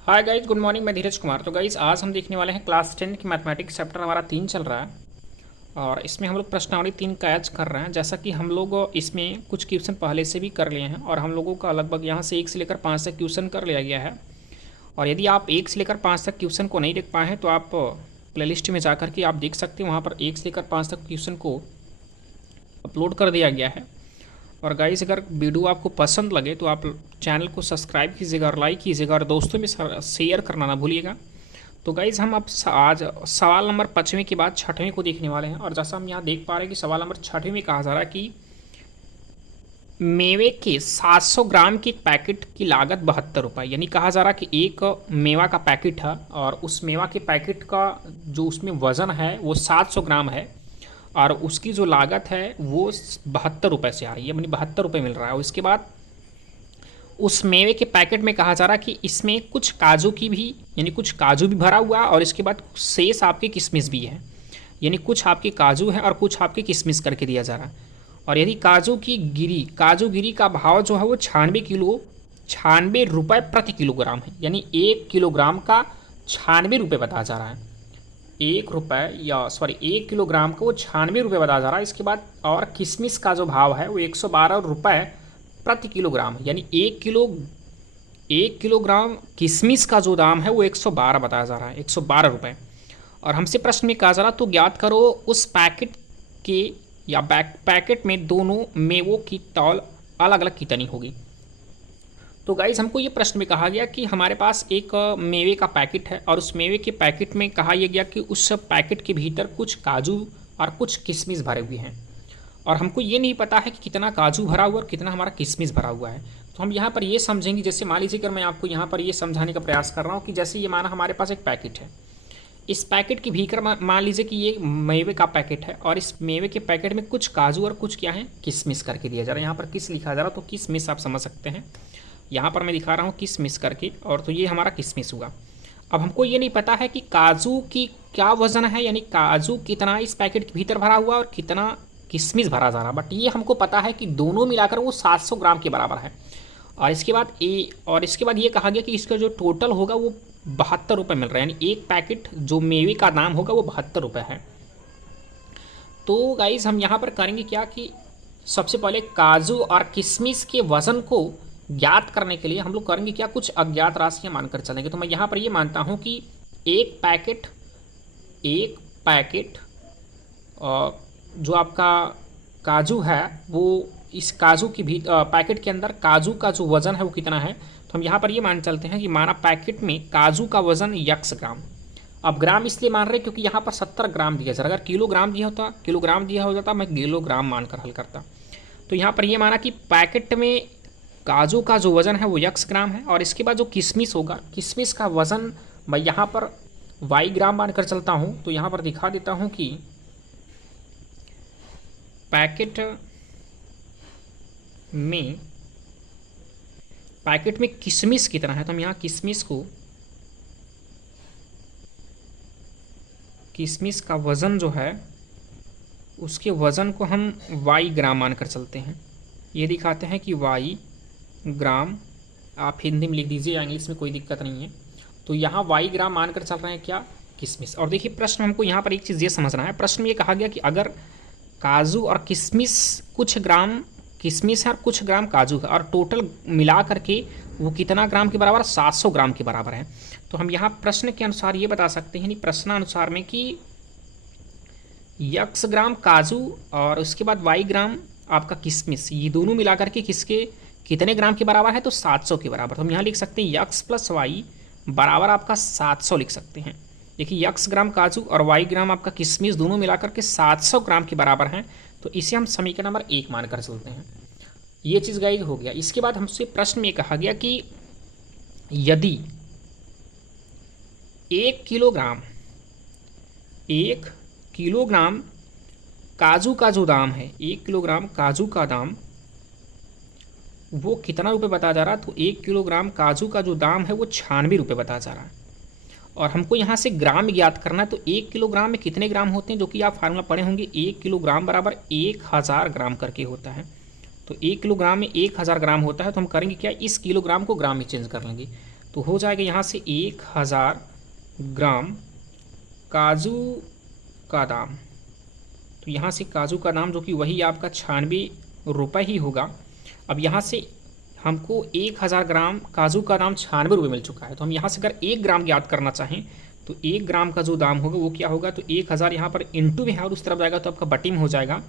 Hi guys, good morning. मैं धीरज कुमार। तो guys आज हम देखने वाले हैं क्लास 10 की मैथमेटिक्स चैप्टर हमारा 3 चल रहा है। और इसमें हम लोग प्रश्नावली 3 कैच कर रहे हैं। जैसा कि हम लोग इसमें कुछ क्वेश्चन पहले से भी कर लिए हैं और हम लोगों का लगभग यहाँ से 1 से लेकर 5 तक क्वेश्चन कर लिया गया है। और यदि आप 1 से लेकर 5 तक क्वेश्चन को नहीं देख पाए हैं तो आप प्लेलिस्ट में जा कर के आप देख सकते हैं। वहाँ पर 1 से लेकर 5 तक क्वेश्चन को अपलोड कर दिया गया है। और गाइस, अगर वीडियो आपको पसंद लगे तो आप चैनल को सब्सक्राइब कीजिएगा और लाइक कीजिएगा और दोस्तों में शेयर करना ना भूलिएगा। तो गाइस, हम अब आज सवाल नंबर 5वें के बाद 6वें को देखने वाले हैं। और जैसा हम यहाँ देख पा रहे हैं कि सवाल नंबर 6वें में कहा जा रहा है कि मेवे के 700 ग्राम के पैकेट की लागत 72 रुपये। यानी कहा जा रहा है कि एक मेवा का पैकेट है और उस मेवा के पैकेट का जो उसमें वज़न है वो 700 ग्राम है और उसकी जो लागत है वो 72 रुपये से आ रही है, यानी 72 रुपये मिल रहा है। और इसके बाद उस मेवे के पैकेट में कहा जा रहा है कि इसमें कुछ काजू की भी, यानी कुछ काजू भी भरा हुआ है और इसके बाद शेष आपके किशमिश भी है। यानी कुछ आपके काजू है और कुछ आपके किशमिश करके दिया जा रहा है। और यदि काजू गिरी का भाव जो है वो 96 रुपये प्रति किलोग्राम है। यानी 1 किलोग्राम का 96 रुपये बताया जा रहा है। 1 किलोग्राम को वो 96 रुपये बताया जा रहा है। इसके बाद और किशमिश का जो भाव है वो 112 रुपये प्रति किलोग्राम है। यानी 1 किलोग्राम किशमिश का जो दाम है वो 112 बताया जा रहा है, 112 रुपये। और हमसे प्रश्न में कहा जा रहा तो ज्ञात करो उस पैकेट के या पैकेट में दोनों मेवों की तौल अलग अलग कितनी होगी। तो गाइज, हमको ये प्रश्न में कहा गया कि हमारे पास एक मेवे का पैकेट है और उस मेवे के पैकेट में कहा यह गया कि उस पैकेट के भीतर कुछ काजू और कुछ किशमिश भरे हुए हैं। और हमको ये नहीं पता है कि कितना काजू भरा हुआ और कितना हमारा किशमिश भरा हुआ है। तो हम यहाँ पर ये समझेंगे, जैसे मान लीजिए अगर मैं आपको यहाँ पर ये समझाने का प्रयास कर रहा हूँ कि जैसे ये माना हमारे पास एक पैकेट है। इस पैकेट के भीतर मान लीजिए कि ये मेवे का पैकेट है और इस मेवे के पैकेट में कुछ काजू और कुछ क्या है, किशमिश करके दिया जा रहा है। यहाँ पर किस लिखा जा रहा है तो किशमिश आप समझ सकते हैं। यहाँ पर मैं दिखा रहा हूँ किशमिश करके, और तो ये हमारा किशमिश हुआ। अब हमको ये नहीं पता है कि काजू की क्या वज़न है, यानी काजू कितना इस पैकेट के भीतर भरा हुआ और कितना किशमिश भरा जा रहा, बट ये हमको पता है कि दोनों मिलाकर वो 700 ग्राम के बराबर है। और इसके बाद ये कहा गया कि इसका जो टोटल होगा वो 72 रुपये मिल रहा है। यानी एक पैकेट जो मेवे का दाम होगा वो 72 रुपये है। तो गाइज, हम यहाँ पर करेंगे क्या कि सबसे पहले काजू और किशमिश के वज़न को ज्ञात करने के लिए हम लोग करेंगे क्या, कुछ अज्ञात राशियाँ मानकर चलेंगे। तो मैं यहाँ पर ये मानता हूँ कि एक पैकेट जो आपका काजू है वो इस काजू की भी पैकेट के अंदर काजू का जो वज़न है वो कितना है। तो हम यहाँ पर ये मान चलते हैं कि माना पैकेट में काजू का वज़न x ग्राम। अब ग्राम इसलिए मान रहे हैं क्योंकि यहाँ पर 70 ग्राम दिया जा रहा है। अगर किलोग्राम दिया हो जाता मैं किलोग्राम मानकर हल करता। तो यहाँ पर ये माना कि पैकेट में काजू का जो वज़न है वो x ग्राम है। और इसके बाद जो किशमिश होगा, किशमिश का वज़न मैं यहाँ पर y ग्राम मानकर चलता हूँ। तो यहाँ पर दिखा देता हूँ कि पैकेट में किशमिश कितना है। तो हम यहाँ किशमिश का वज़न जो है उसके वज़न को हम y ग्राम मानकर चलते हैं। ये दिखाते हैं कि y ग्राम, आप हिंदी में लिख दीजिए या इंग्लिश में, कोई दिक्कत नहीं है। तो यहाँ y ग्राम मानकर चल रहे हैं क्या, किशमिश। और देखिए प्रश्न हमको यहाँ पर एक चीज़ ये समझना है। प्रश्न में ये कहा गया कि अगर काजू और किशमिश, कुछ ग्राम किशमिश है और कुछ ग्राम काजू है और टोटल मिला करके वो कितना ग्राम के बराबर, 700 ग्राम के बराबर है। तो हम यहाँ प्रश्न के अनुसार ये बता सकते हैं, यानी प्रश्नानुसार में, कि x ग्राम काजू और उसके बाद y ग्राम आपका किशमिश, ये दोनों मिलाकर के कितने ग्राम के बराबर है, तो 700 के बराबर। तो हम यहाँ लिख सकते हैं x + y बराबर आपका 700 लिख सकते हैं। देखिए x ग्राम काजू और y ग्राम आपका किशमिश दोनों मिलाकर के 700 ग्राम के बराबर हैं। तो इसे हम समीकरण नंबर 1 मानकर चलते हैं। ये चीज़ गाइड हो गया। इसके बाद हमसे प्रश्न में कहा गया कि यदि 1 किलोग्राम काजू का जो दाम है, 1 किलोग्राम काजू का दाम वो कितना रुपये बताया जा रहा है, तो 1 किलोग्राम काजू का जो दाम है वो 96 रुपये बताया जा रहा है। और हमको यहाँ से ग्राम ज्ञात करना है। तो 1 किलोग्राम में कितने ग्राम होते हैं, जो कि आप फार्मूला पढ़े होंगे, 1 किलोग्राम बराबर 1000 ग्राम करके होता है। तो 1 किलोग्राम में 1000 ग्राम होता है। तो हम करेंगे क्या, इस किलोग्राम को ग्राम में चेंज कर लेंगे। तो हो जाएगा यहाँ से 1000 ग्राम काजू का दाम। तो यहाँ से काजू का दाम जो कि वही आपका 96 रुपये ही होगा। अब यहाँ से हमको 1000 ग्राम काजू का दाम 96 रुपये मिल चुका है। तो हम यहाँ से अगर 1 ग्राम याद करना चाहें तो 1 ग्राम का जो दाम होगा वो क्या होगा, तो 1000 यहाँ पर इंटू में है और उस तरफ जाएगा तो आपका बटी में हो जाएगा।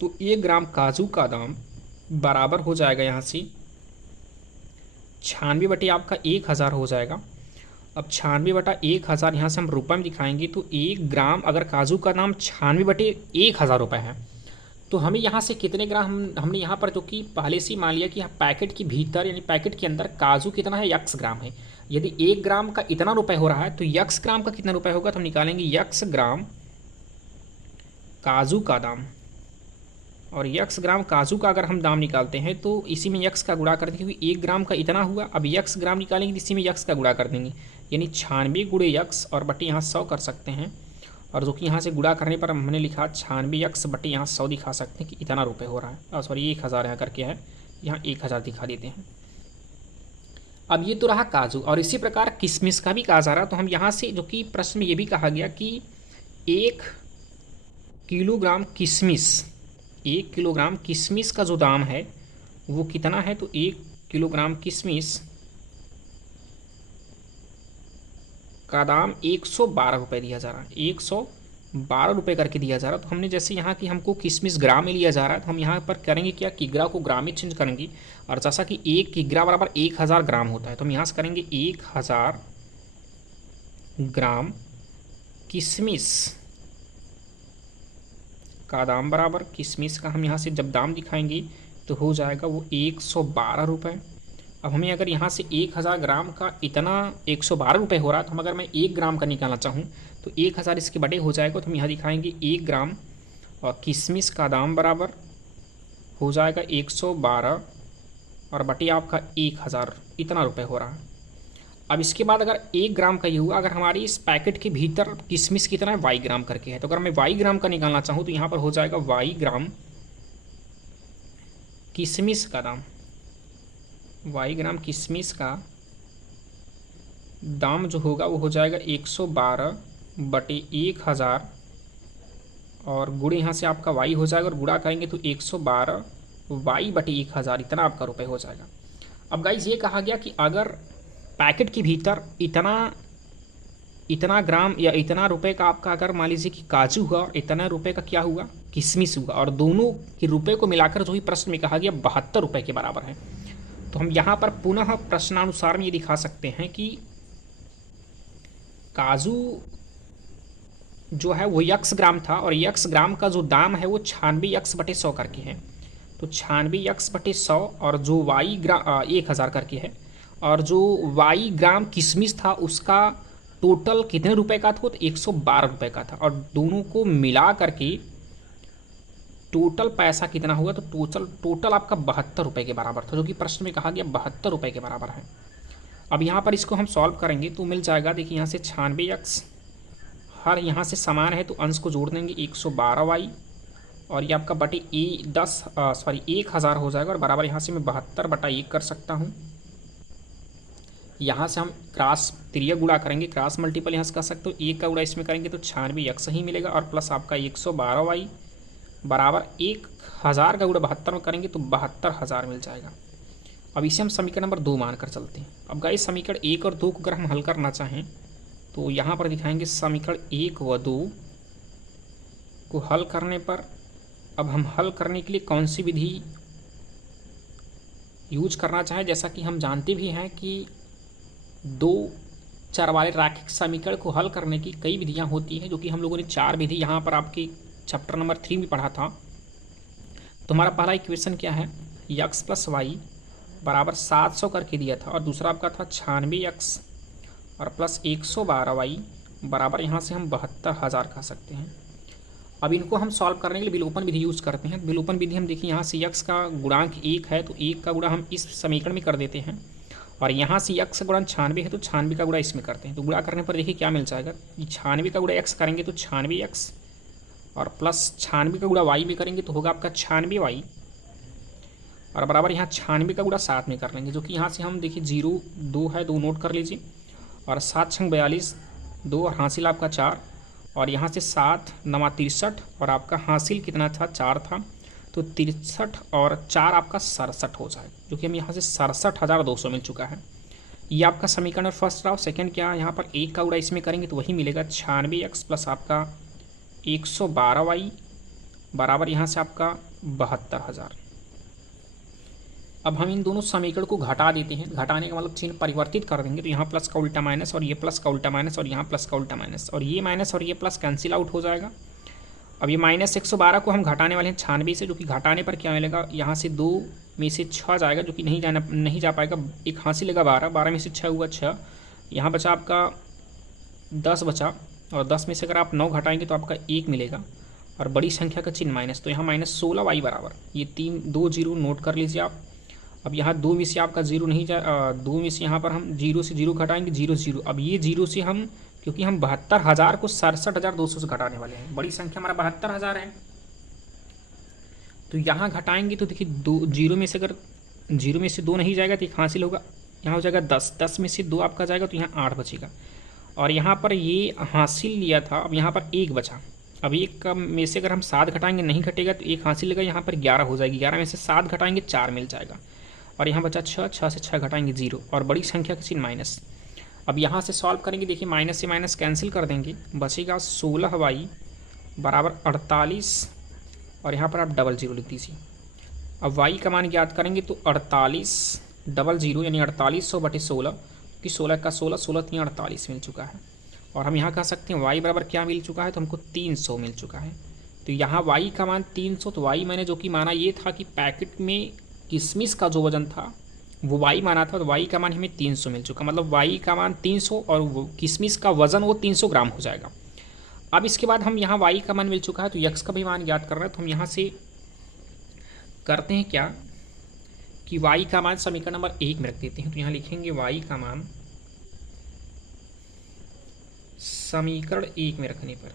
तो 1 ग्राम काजू का दाम बराबर हो जाएगा यहाँ से 96 बटे आपका 1000 हो जाएगा। अब 96 बटा 1000 यहाँ से हम रुपये में दिखाएंगे तो 1 ग्राम अगर काजू का दाम 96 बटे 1000 रुपये है तो हमें यहाँ से कितने ग्राम हमने यहाँ पर जो कि पहले से मान लिया कि पैकेट के भीतर यानी पैकेट के अंदर काजू कितना है, x ग्राम है। यदि 1 ग्राम का इतना रुपये हो रहा है तो x ग्राम का कितना रुपये होगा, तो हम निकालेंगे x ग्राम काजू का दाम। और x ग्राम काजू का अगर हम दाम निकालते हैं तो इसी में x का गुणा कर देंगे, क्योंकि 1 ग्राम का इतना हुआ। अब x ग्राम निकालेंगे तो इसी में x का गुणा कर देंगे, यानी 96 गुणे x और बटे यहाँ 100 कर सकते हैं। और जो कि यहाँ से गुणा करने पर हमने लिखा 96x बटे यहाँ 100 दिखा सकते हैं कि इतना रुपये हो रहा है। सॉरी 1000 यहाँ करके है, यहाँ 1000 दिखा देते हैं। अब ये तो रहा काजू, और इसी प्रकार किशमिश का भी कहा जा रहा। तो हम यहाँ से जो कि प्रश्न में ये भी कहा गया कि 1 किलोग्राम किशमिश का जो दाम है वो कितना है, तो 1 किलोग्राम किशमिश का दाम 112 रुपये दिया जा रहा है, 112 रुपये करके दिया जा रहा है। तो हमने जैसे यहाँ की हमको किशमिश ग्राम में लिया जा रहा है तो हम यहाँ पर करेंगे क्या, किग्रा को ग्राम में चेंज करेंगे। और जैसा कि 1 किग्रा बराबर 1000 ग्राम होता है तो हम यहाँ से करेंगे 1000 ग्राम किशमिश का दाम बराबर किशमिश का हम यहाँ से जब दाम दिखाएंगे तो हो जाएगा वो 112 रुपये। अब हमें अगर यहाँ से 1000 ग्राम का इतना 112 रुपये हो रहा है तो हम अगर मैं 1 ग्राम का निकालना चाहूँ तो 1000 इसके बटे हो जाएगा। तो हम यहाँ दिखाएंगे 1 ग्राम और किशमिश का दाम बराबर हो जाएगा 112 और बटे आपका 1000 इतना रुपये हो रहा है। अब इसके बाद अगर 1 ग्राम का ये हुआ, अगर हमारी इस पैकेट के भीतर किशमिश कितना है y ग्राम करके है, तो अगर मैं y ग्राम का निकालना चाहूँ तो यहाँ पर हो जाएगा y ग्राम किशमिश का दाम, y ग्राम किशमिश का दाम जो होगा वो हो जाएगा 112 बटे 1000 और गुणे यहाँ से आपका y हो जाएगा और गुणा करेंगे तो 112 y बटे 1000 इतना आपका रुपये हो जाएगा। अब गाइज ये कहा गया कि अगर पैकेट के भीतर इतना ग्राम या इतना रुपए का आपका अगर मान लीजिए कि काजू हुआ और इतना रुपए का क्या हुआ, किशमिश हुआ, और दोनों के रुपए को मिलाकर जो ही प्रश्न में कहा गया 72 रुपये के बराबर है, तो हम यहाँ पर पुनः प्रश्नानुसार में ये दिखा सकते हैं कि काजू जो है वो x ग्राम था और x ग्राम का जो दाम है वो 96x बटे 100 करके है। तो 96x बटे 100 और जो y ग्राम 1000 करके है और जो y ग्राम किशमिश था उसका टोटल कितने रुपए का था, तो 112 रुपये का था। और दोनों को मिला करके टोटल पैसा कितना हुआ, तो टोटल आपका 72 रुपये के बराबर था, जो कि प्रश्न में कहा गया 72 रुपये के बराबर है। अब यहाँ पर इसको हम सॉल्व करेंगे तो मिल जाएगा, देखिए यहाँ से 96x हर यहाँ से समान है तो अंश को जोड़ देंगे 112y और ये आपका बटे 1000 हो जाएगा और बराबर यहाँ से मैं 72 बटा 1 कर सकता हूँ। यहाँ से हम क्रॉस त्रिय गुणा करेंगे, क्रॉस मल्टीपल यहाँ से कर सकते हो, 1 का गुणा इसमें करेंगे तो 96x ही मिलेगा और प्लस आपका 112y बराबर 1000 का गुणा 72 में करेंगे तो 72000 मिल जाएगा। अब इसे हम समीकरण नंबर 2 मानकर चलते हैं। अब गाइस समीकरण 1 और 2 को अगर हम हल करना चाहें तो यहाँ पर दिखाएंगे समीकरण 1 व 2 को हल करने पर अब हम हल करने के लिए कौन सी विधि यूज करना चाहें। जैसा कि हम जानते भी हैं कि 2 चर वाले रैखिक समीकरण को हल करने की कई विधियां होती हैं, जो कि हम लोगों ने 4 विधि यहाँ पर आपके चैप्टर नंबर 3 में पढ़ा था। तो हमारा पहला इक्वेशन क्या है, x प्लस वाई बराबर 700 करके दिया था और दूसरा आपका था 96x और प्लस 112y बराबर यहाँ से हम 72000 कह सकते हैं। अब इनको हम सॉल्व करने के लिए विलोपन विधि यूज़ करते हैं। विलोपन विधि हम देखिए यहाँ से x का गुणांक 1 है तो 1 का गुणा हम इस समीकरण में कर देते हैं और यहाँ से x का गुणा 96 है तो 96 का गुणा इसमें करते हैं। तो गुणा करने पर देखिए क्या मिल जाएगा, 96 का गुणा x करेंगे तो 96x और प्लस 96 का गुणा y में करेंगे तो होगा आपका 96y और बराबर यहाँ 96 का गुणा 7 में कर लेंगे, जो कि यहाँ से हम देखिए 0 2 है, 2 नोट कर लीजिए, और 7 छंग 42, 2 और हासिल आपका 4, और यहाँ से 7 9 63, और आपका हासिल कितना था 4 था, तो 63 और 4 आपका 67 हो जाएगा, जो कि हम यहाँ से 67,200 मिल चुका है। ये आपका समीकरण फर्स्ट रहा। सेकंड क्या है, यहाँ पर 1 का गुणा इसमें करेंगे तो वही मिलेगा 96x प्लस आपका 112y बराबर यहाँ से आपका 72,000। अब हम इन दोनों समीकरण को घटा देते हैं। घटाने का मतलब चिन्ह परिवर्तित कर देंगे, तो यहाँ प्लस का उल्टा माइनस, और ये प्लस का उल्टा माइनस, और यहाँ प्लस का उल्टा माइनस, और ये माइनस और ये प्लस कैंसिल आउट हो जाएगा। अब ये माइनस 112 को हम घटाने वाले हैं 96 से, जो कि घटाने पर क्या मिलेगा, यहाँ से 2 में से 6 जाएगा, जो कि नहीं जा पाएगा, एक हासिल लेगा 12, 12 में से 6 हुआ 6, यहाँ बचा आपका 10 बचा, और 10 में से अगर आप 9 घटाएंगे तो आपका 1 मिलेगा, और बड़ी संख्या का चिन्ह माइनस, तो यहाँ -16y बराबर, ये 2 0 नोट कर लीजिए आप। अब यहाँ 2 में से आपका 0 नहीं जा 2 में से यहाँ पर हम 0 से 0 घटाएंगे, 0 0। अब ये 0 से हम, क्योंकि हम 72,000 को 67,200 से घटाने वाले हैं, बड़ी संख्या हमारा 72,000 है, तो यहाँ घटाएंगे तो देखिए 0 में से अगर 0 में से 2 नहीं जाएगा तो एक हासिल होगा, यहाँ हो जाएगा 10, 10 में से 2 आपका जाएगा तो यहाँ 8 बचेगा, और यहाँ पर ये हासिल लिया था, अब यहाँ पर 1 बचा। अब 1 में से अगर हम 7 घटाएंगे, नहीं घटेगा तो एक हासिल लेगा, यहाँ पर 11 हो जाएगी, 11 में से 7 घटाएंगे 4 मिल जाएगा, और यहाँ बचा 6, 6 से 6 घटाएंगे 0, और बड़ी संख्या का चिन्ह माइनस। अब यहाँ से सॉल्व करेंगे, देखिए माइनस से माइनस कैंसिल कर देंगे, बचेगा 16y बराबर 48, और यहाँ पर आप 00 लिख दीजिए। अब y का मान ज्ञात करेंगे तो 48 00 यानी 4800/16, कि 16 का 16, 16 3 48 मिल चुका है, और हम यहाँ कह सकते हैं y बराबर क्या मिल चुका है, तो हमको 300 मिल चुका है। तो यहाँ y का मान 300, तो y मैंने जो कि माना ये था कि पैकेट में किशमिश का जो वजन था वो y माना था, तो y का मान हमें 300 मिल चुका, मतलब y का मान 300 और वो किशमिश का वजन वो 300 ग्राम हो जाएगा। अब इसके बाद हम यहाँ y का मान मिल चुका है, तो x का भी मान ज्ञात करना है, तो हम यहाँ से करते हैं क्या कि y का मान समीकरण नंबर 1 में रख देते हैं, तो यहाँ लिखेंगे y का मान समीकरण 1 में रखने पर,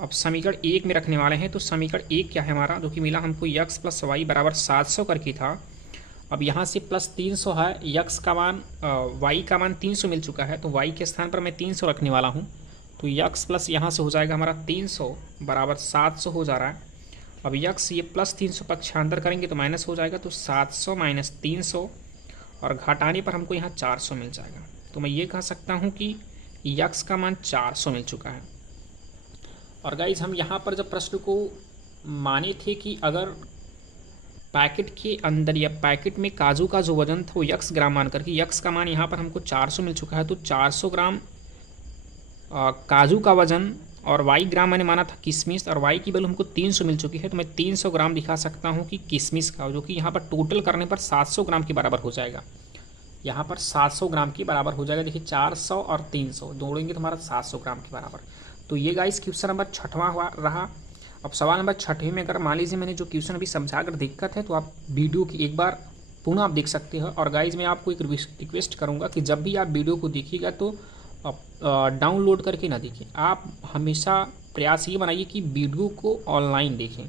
अब समीकरण 1 में रखने वाले हैं, तो समीकरण 1 क्या है हमारा, जो कि मिला हमको x प्लस वाई बराबर 700 करके था। अब यहाँ से प्लस 300 है, x का मान y का मान 300 मिल चुका है, तो y के स्थान पर मैं 300 रखने वाला हूँ, तो x प्लस यहाँ से हो जाएगा हमारा 300 बराबर 700 हो जा रहा है। अब x ये प्लस 300 पक्षांतर करेंगे तो माइनस हो जाएगा, तो 700 माइनस 300, और घटाने पर हमको यहाँ 400 मिल जाएगा, तो मैं ये कह सकता हूँ कि x का मान 400 मिल चुका है। और गाइज हम यहाँ पर जब प्रश्न को माने थे कि अगर पैकेट के अंदर या पैकेट में काजू का जो वजन था वो x ग्राम मान करके, x का मान यहाँ पर हमको 400 मिल चुका है, तो 400 ग्राम काजू का वजन, और y ग्राम मैंने माना था किशमिश, और y की वैल्यू हमको 300 मिल चुकी है, तो मैं 300 ग्राम दिखा सकता हूँ कि किशमिश का, जो कि यहाँ पर टोटल करने पर 700 ग्राम के बराबर हो जाएगा, यहाँ पर 700 ग्राम के बराबर हो जाएगा। देखिए 400 और 300 जोड़ेंगे तो हमारा 700 ग्राम के बराबर। तो ये गाइस क्वेश्चन नंबर 6वां हुआ रहा। अब सवाल नंबर 6 में अगर मान लीजिए मैंने जो क्वेश्चन अभी समझा कर दिक्कत है, तो आप वीडियो की एक बार पुनः आप देख सकते हो। और गाइज मैं आपको एक रिक्वेस्ट करूँगा कि जब भी आप वीडियो को देखिएगा तो डाउनलोड करके ना देखें, आप हमेशा प्रयास ये बनाइए कि वीडियो को ऑनलाइन देखें।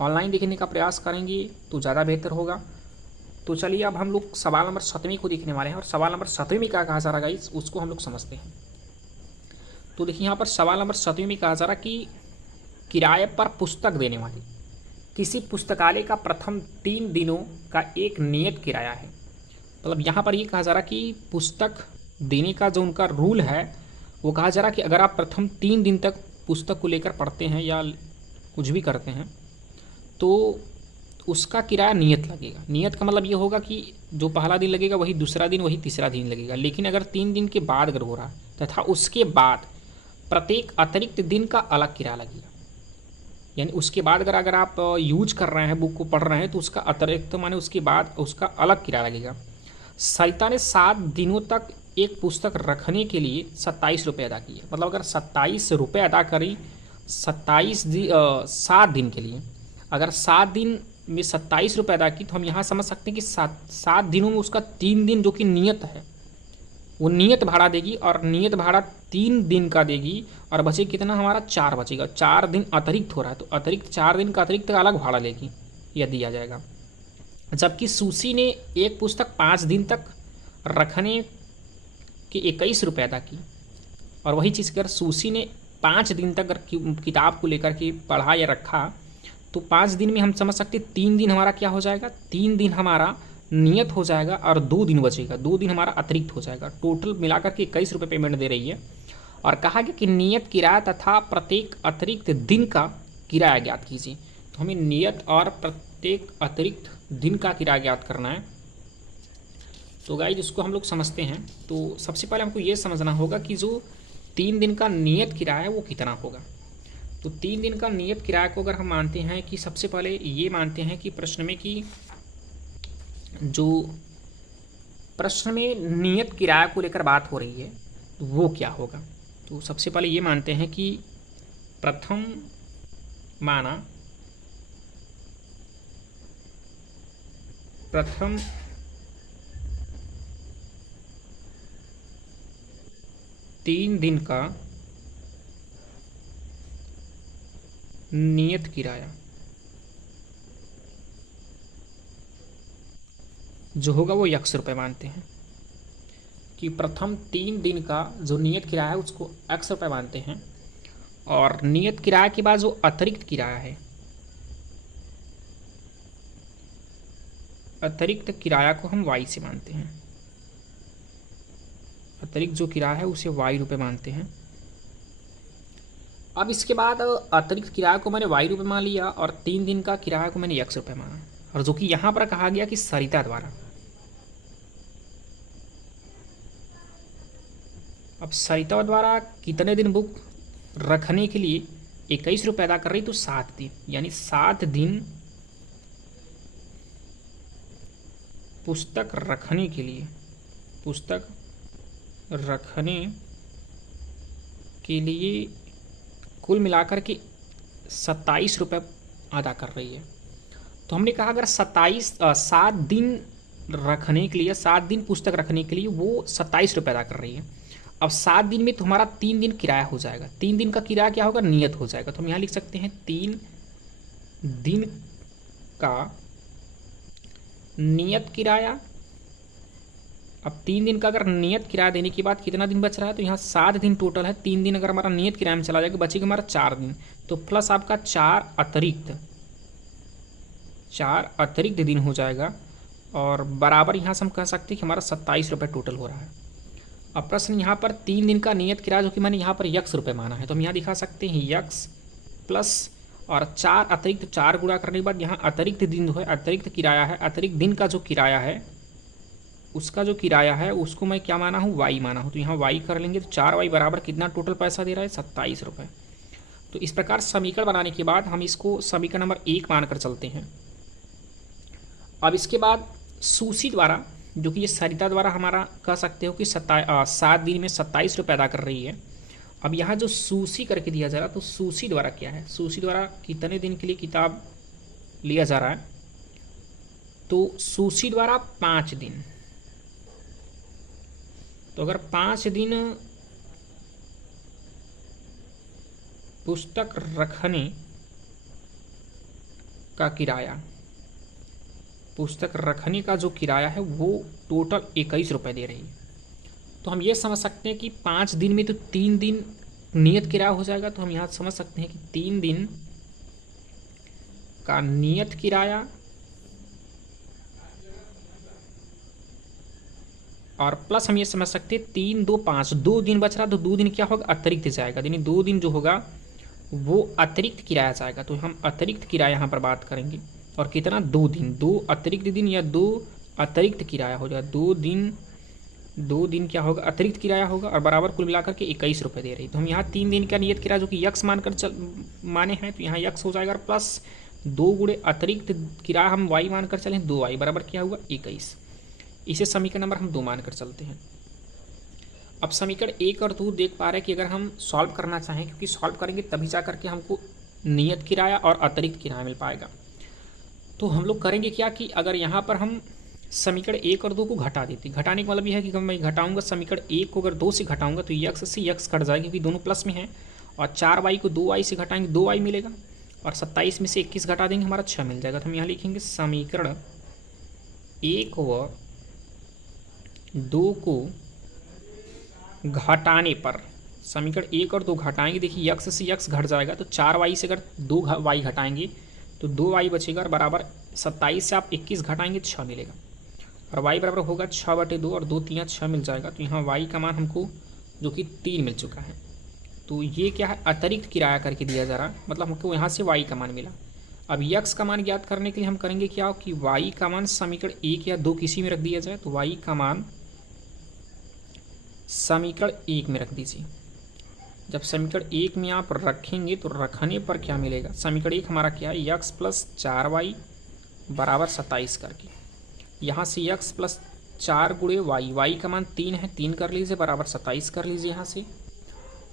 ऑनलाइन देखने का प्रयास करेंगे तो ज़्यादा बेहतर होगा। तो चलिए अब हम लोग सवाल नंबर 7वें को देखने वाले हैं, और सवाल नंबर 7वें में क्या कहा जा रहा है गाइस उसको हम लोग समझते हैं। तो देखिए यहाँ पर सवाल नंबर 7वें में कहा जा रहा कि किराए पर पुस्तक देने वाली किसी पुस्तकालय का प्रथम 3 दिनों का एक नियत किराया है। मतलब यहाँ पर ये कहा जा रहा कि पुस्तक देने का जो उनका रूल है वो कहा जा रहा कि अगर आप प्रथम 3 दिन तक पुस्तक को लेकर पढ़ते हैं या कुछ भी करते हैं तो उसका किराया नियत लगेगा। नियत का मतलब ये होगा कि जो पहला दिन लगेगा वही दूसरा दिन, वही तीसरा दिन लगेगा। लेकिन अगर 3 दिन के बाद अगर हो रहा है तथा उसके बाद प्रत्येक अतिरिक्त दिन का अलग किराया लगेगा, यानी उसके बाद अगर आप यूज कर रहे हैं, बुक को पढ़ रहे हैं, तो उसका अतिरिक्त माने उसके बाद उसका अलग किराया लगेगा। सरिता ने 7 दिनों तक एक पुस्तक रखने के लिए 27 रुपये अदा किए। मतलब अगर 27 रुपये अदा करी 7 दिन के लिए, अगर 7 दिन में 27 रुपये अदा की, तो हम यहाँ समझ सकते हैं कि 7 दिनों में उसका 3 दिन जो कि नियत है वो नियत भाड़ा देगी, और नियत भाड़ा 3 दिन का देगी, और बचे कितना हमारा 4 बचेगा। 4 दिन अतिरिक्त हो रहा है तो अतिरिक्त 4 दिन का अतिरिक्त अलग भाड़ा लेगी। यह दिया जाएगा। जबकि सूसी ने एक पुस्तक 5 दिन तक रखने की 21 रुपये अदा की, और वही चीज़ अगर सूसी ने 5 दिन तक अगर किताब को लेकर के पढ़ा या रखा, तो 5 दिन में हम समझ सकते 3 दिन हमारा क्या हो जाएगा, 3 दिन हमारा नियत हो जाएगा और 2 दिन बचेगा, 2 दिन हमारा अतिरिक्त हो जाएगा। टोटल मिलाकर के 21 रुपये पेमेंट दे रही है। और कहा गया कि नियत किराया तथा प्रत्येक अतिरिक्त दिन का किराया ज्ञात कीजिए। तो हमें नियत और प्रत्येक अतिरिक्त दिन का किराया ज्ञात करना है। तो गाइस इसको हम लोग समझते हैं। तो सबसे पहले हमको ये समझना होगा कि जो 3 दिन का नियत किराया है वो कितना होगा। तो 3 दिन का नियत किराया को अगर हम मानते हैं कि सबसे पहले ये मानते हैं कि प्रश्न में कि जो प्रश्न में नियत किराया को लेकर बात हो रही है तो वो क्या होगा। तो सबसे पहले ये मानते हैं कि प्रथम माना 3 दिन का नियत किराया जो होगा वो 100 रुपये मानते हैं कि प्रथम 3 दिन का जो नियत किराया है उसको 100 रुपये मानते हैं। और नियत किराया के बाद जो अतिरिक्त किराया है, अतिरिक्त किराया को हम y से मानते हैं। अतिरिक्त जो किराया है उसे y रुपये मानते हैं। अब इसके बाद अतिरिक्त किराया को मैंने y रुपये मान लिया और 3 दिन का किराया को मैंने 100 रुपये माना। और जो कि यहाँ पर कहा गया कि सरिता द्वारा, अब सरिता द्वारा कितने दिन बुक रखने के लिए 21 रुपये अदा कर रही, तो 7 दिन, यानी 7 दिन पुस्तक रखने के लिए, पुस्तक रखने के लिए कुल मिलाकर के 27 रुपये अदा कर रही है। तो हमने कहा अगर 7 दिन रखने के लिए, 7 दिन पुस्तक रखने के लिए वो 27 रुपये अदा कर रही है। अब 7 दिन में तुम्हारा 3 दिन किराया हो जाएगा। 3 दिन का किराया क्या होगा, नियत हो जाएगा। तो हम यहाँ लिख सकते हैं 3 दिन का नियत किराया। अब 3 दिन का अगर नियत किराया देने के बाद कितना दिन बच रहा है, तो यहाँ 7 दिन टोटल है। 3 दिन अगर हमारा नियत किराया में चला जाएगा, बचेगा हमारा 4 दिन। तो प्लस आपका 4 अतिरिक्त दिन हो जाएगा, और बराबर यहाँ से हम कह सकते हैं कि हमारा 27 रुपये टोटल हो रहा है। अब प्रश्न यहाँ पर 3 दिन का नियत किराया जो कि मैंने यहाँ पर 100 रुपये माना है, तो हम यहाँ दिखा सकते हैं 100 प्लस और 4 अतिरिक्त, 4 गुणा करने के बाद यहाँ अतिरिक्त दिन जो है, अतिरिक्त किराया है, अतिरिक्त दिन का जो किराया है उसका जो किराया है उसको मैं क्या माना हूँ, y माना हूँ। तो यहाँ y कर लेंगे तो 4y बराबर कितना टोटल पैसा दे रहा है, 27 रुपये। तो इस प्रकार समीकरण बनाने के बाद हम इसको समीकरण नंबर 1 मानकर चलते हैं। अब इसके बाद सूसी द्वारा, जो कि ये सरिता द्वारा हमारा कह सकते हो कि 7 दिन में 27 रुपये अदा कर रही है। अब यहाँ जो सूसी करके दिया जा रहा है, तो सूसी द्वारा क्या है, सूसी द्वारा कितने दिन के लिए किताब लिया जा रहा है, तो सूसी द्वारा 5 दिन। तो अगर 5 दिन पुस्तक रखने का किराया, पुस्तक रखने का जो किराया है वो टोटल 21 रुपये दे रही है, तो हम ये समझ सकते हैं कि 5 दिन में तो 3 दिन नियत किराया हो जाएगा। तो हम यहाँ समझ सकते हैं कि 3 दिन का नियत किराया और प्लस हम ये समझ सकते हैं 3, 2, 5, 2 दिन बच रहा, तो 2 दिन क्या होगा, अतिरिक्त जाएगा, यानी 2 दिन जो होगा वो अतिरिक्त किराया जाएगा। तो हम अतिरिक्त किराया यहाँ पर बात करेंगे, और कितना, 2 दिन, 2 अतिरिक्त दिन या 2 अतिरिक्त किराया हो जाएगा। 2 दिन क्या होगा, अतिरिक्त किराया होगा, और बराबर कुल मिलाकर के 21 रुपये दे रही। तो हम यहाँ 3 दिन का नियत किराया जो कि यक्स मानकर माने हैं, तो यहाँ यक्स हो जाएगा, प्लस 2 गुणे अतिरिक्त किराया हम y मानकर चलें, 2y बराबर क्या हुआ, 21। इसे समीकरण नंबर हम 2 मानकर चलते हैं। अब समीकरण 1 और 2 देख पा रहे हैं कि अगर हम सॉल्व करना चाहें, क्योंकि सॉल्व करेंगे तभी जा करके हमको नियत किराया और अतिरिक्त किराया मिल पाएगा। तो हम लोग करेंगे क्या कि अगर यहाँ पर हम समीकरण 1 और 2 को घटा देते, घटाने का मतलब यह है कि मैं घटाऊंगा समीकरण 1 को अगर 2 से घटाऊंगा तो यक्स से यक्स कट जाएगा, क्योंकि दोनों प्लस में है, और 4y को 2y से घटाएंगे 2y मिलेगा, और 27 में से 21 घटा देंगे, हमारा 6 मिल जाएगा। तो हम यहाँ लिखेंगे समीकरण 1 व 2 को घटाने पर, समीकरण 1 और 2 घटाएंगे, देखिए यक्स से यक्स घट जाएगा, तो 4y से अगर 2y घटाएंगे तो 2y बचेगा, और बराबर 27 से आप 21 घटाएंगे 6 मिलेगा, और y बराबर होगा 6/2, और 2 3 6 मिल जाएगा। तो यहाँ y का मान हमको जो कि 3 मिल चुका है। तो ये क्या है, अतिरिक्त किराया करके दिया जा रहा है, मतलब हमको यहाँ से y का मान मिला। अब यक्स का मान ज्ञात करने के लिए हम करेंगे क्या कि y का मान समीकरण 1 या 2 किसी में रख दिया जाए। तो y का मान समीकरण 1 में रख दीजिए। जब समीकरण 1 में आप रखेंगे तो रखने पर क्या मिलेगा, समीकरण 1 हमारा क्या है, यक्स प्लस 4y बराबर 27 करके, यहाँ से यक्स प्लस 4 गुणे y का मान 3 है, 3 कर लीजिए बराबर 27 कर लीजिए यहाँ से।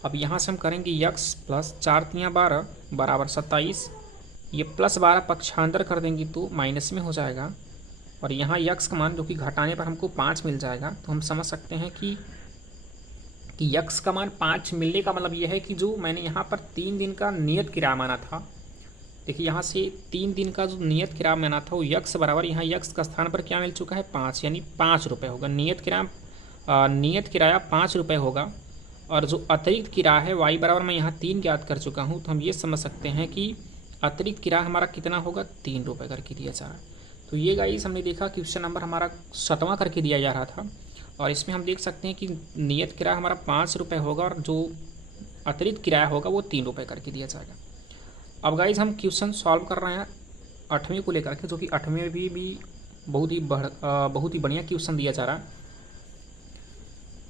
अब यहाँ से हम करेंगे यक्स प्लस 4 3 12 बराबर 27, ये प्लस 12 पक्षांतर कर देंगे तो माइनस में हो जाएगा, और यहाँ यक्स का मान जो कि घटाने पर हमको 5 मिल जाएगा। तो हम समझ सकते हैं कि यक्स का मान 5 मिलने का मतलब यह है कि जो मैंने यहाँ पर 3 दिन का नियत किराया माना था, देखिए यहाँ से 3 दिन का जो नियत किराया माना था वो यक्स बराबर, यहाँ यक्स का स्थान पर क्या मिल चुका है 5, यानी 5 रुपये होगा। नियत किराया 5 रुपये होगा, और जो अतिरिक्त किराया है y बराबर मैं यहाँ 3 ज्ञात कर चुका हूँ, तो हम ये समझ सकते हैं कि अतिरिक्त किराया हमारा कितना होगा, 3 रुपये करके दिया जा रहा है। तो ये गाइस हमने देखा क्वेश्चन नंबर हमारा 7वां करके दिया जा रहा था, और इसमें हम देख सकते हैं कि नियत किराया हमारा 5 रुपये होगा, और जो अतिरिक्त किराया होगा वो 3 रुपये करके दिया जाएगा। अब गाइज हम क्वेश्चन सॉल्व कर रहे हैं 8वें को लेकर के, जो कि 8वें में भी बहुत ही बढ़िया क्वेश्चन दिया जा रहा है,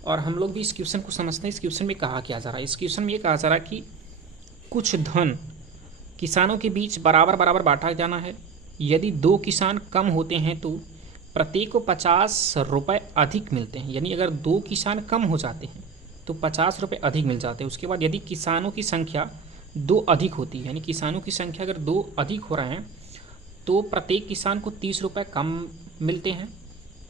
और हम लोग भी इस क्वेश्चन को समझते हैं। इस क्वेश्चन में कहा क्या जा रहा है, इस क्वेश्चन में ये कहा जा रहा है कि कुछ धन किसानों के बीच बराबर बराबर बांटा जाना है। यदि 2 किसान कम होते हैं तो प्रत्येक को 50 रुपये अधिक मिलते हैं, यानी अगर 2 किसान कम हो जाते हैं तो 50 रुपये अधिक मिल जाते हैं। उसके बाद यदि किसानों की संख्या 2 अधिक होती है, यानी किसानों की संख्या अगर 2 अधिक हो रहे हैं तो प्रत्येक किसान को 30 रुपये कम मिलते हैं।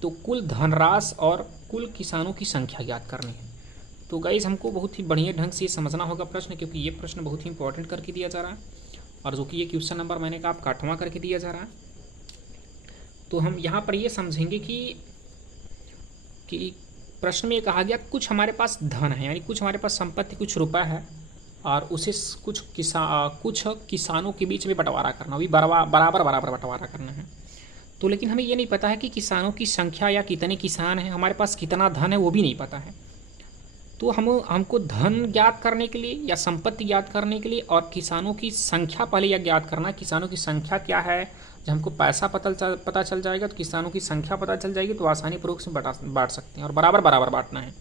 तो कुल धनराशि और कुल किसानों की संख्या ज्ञात करनी है। तो गाइज हमको बहुत ही बढ़िया ढंग से समझना होगा प्रश्न, क्योंकि ये प्रश्न बहुत ही इंपॉर्टेंट करके दिया जा रहा है, और जो कि ये क्वेश्चन नंबर मैंने कहा आपका 8वां करके दिया जा रहा है। तो हम यहाँ पर ये समझेंगे कि प्रश्न में कहा गया कुछ हमारे पास धन है, यानी कुछ हमारे पास संपत्ति, कुछ रुपया है, और उसे कुछ किसानों के बीच में बंटवारा करना, भी बराबर बंटवारा करना है। तो लेकिन हमें ये नहीं पता है कि किसानों की संख्या या कितने किसान हैं, हमारे पास कितना धन है वो भी नहीं पता है। तो हमको धन ज्ञात करने के लिए या संपत्ति ज्ञात करने के लिए और किसानों की संख्या पहले यह ज्ञात करना, किसानों की संख्या क्या है। जब हमको पैसा पता चल जाएगा तो किसानों की संख्या पता चल जाएगी, तो आसानी पूर्वक से बांट सकते हैं, और बराबर बांटना है।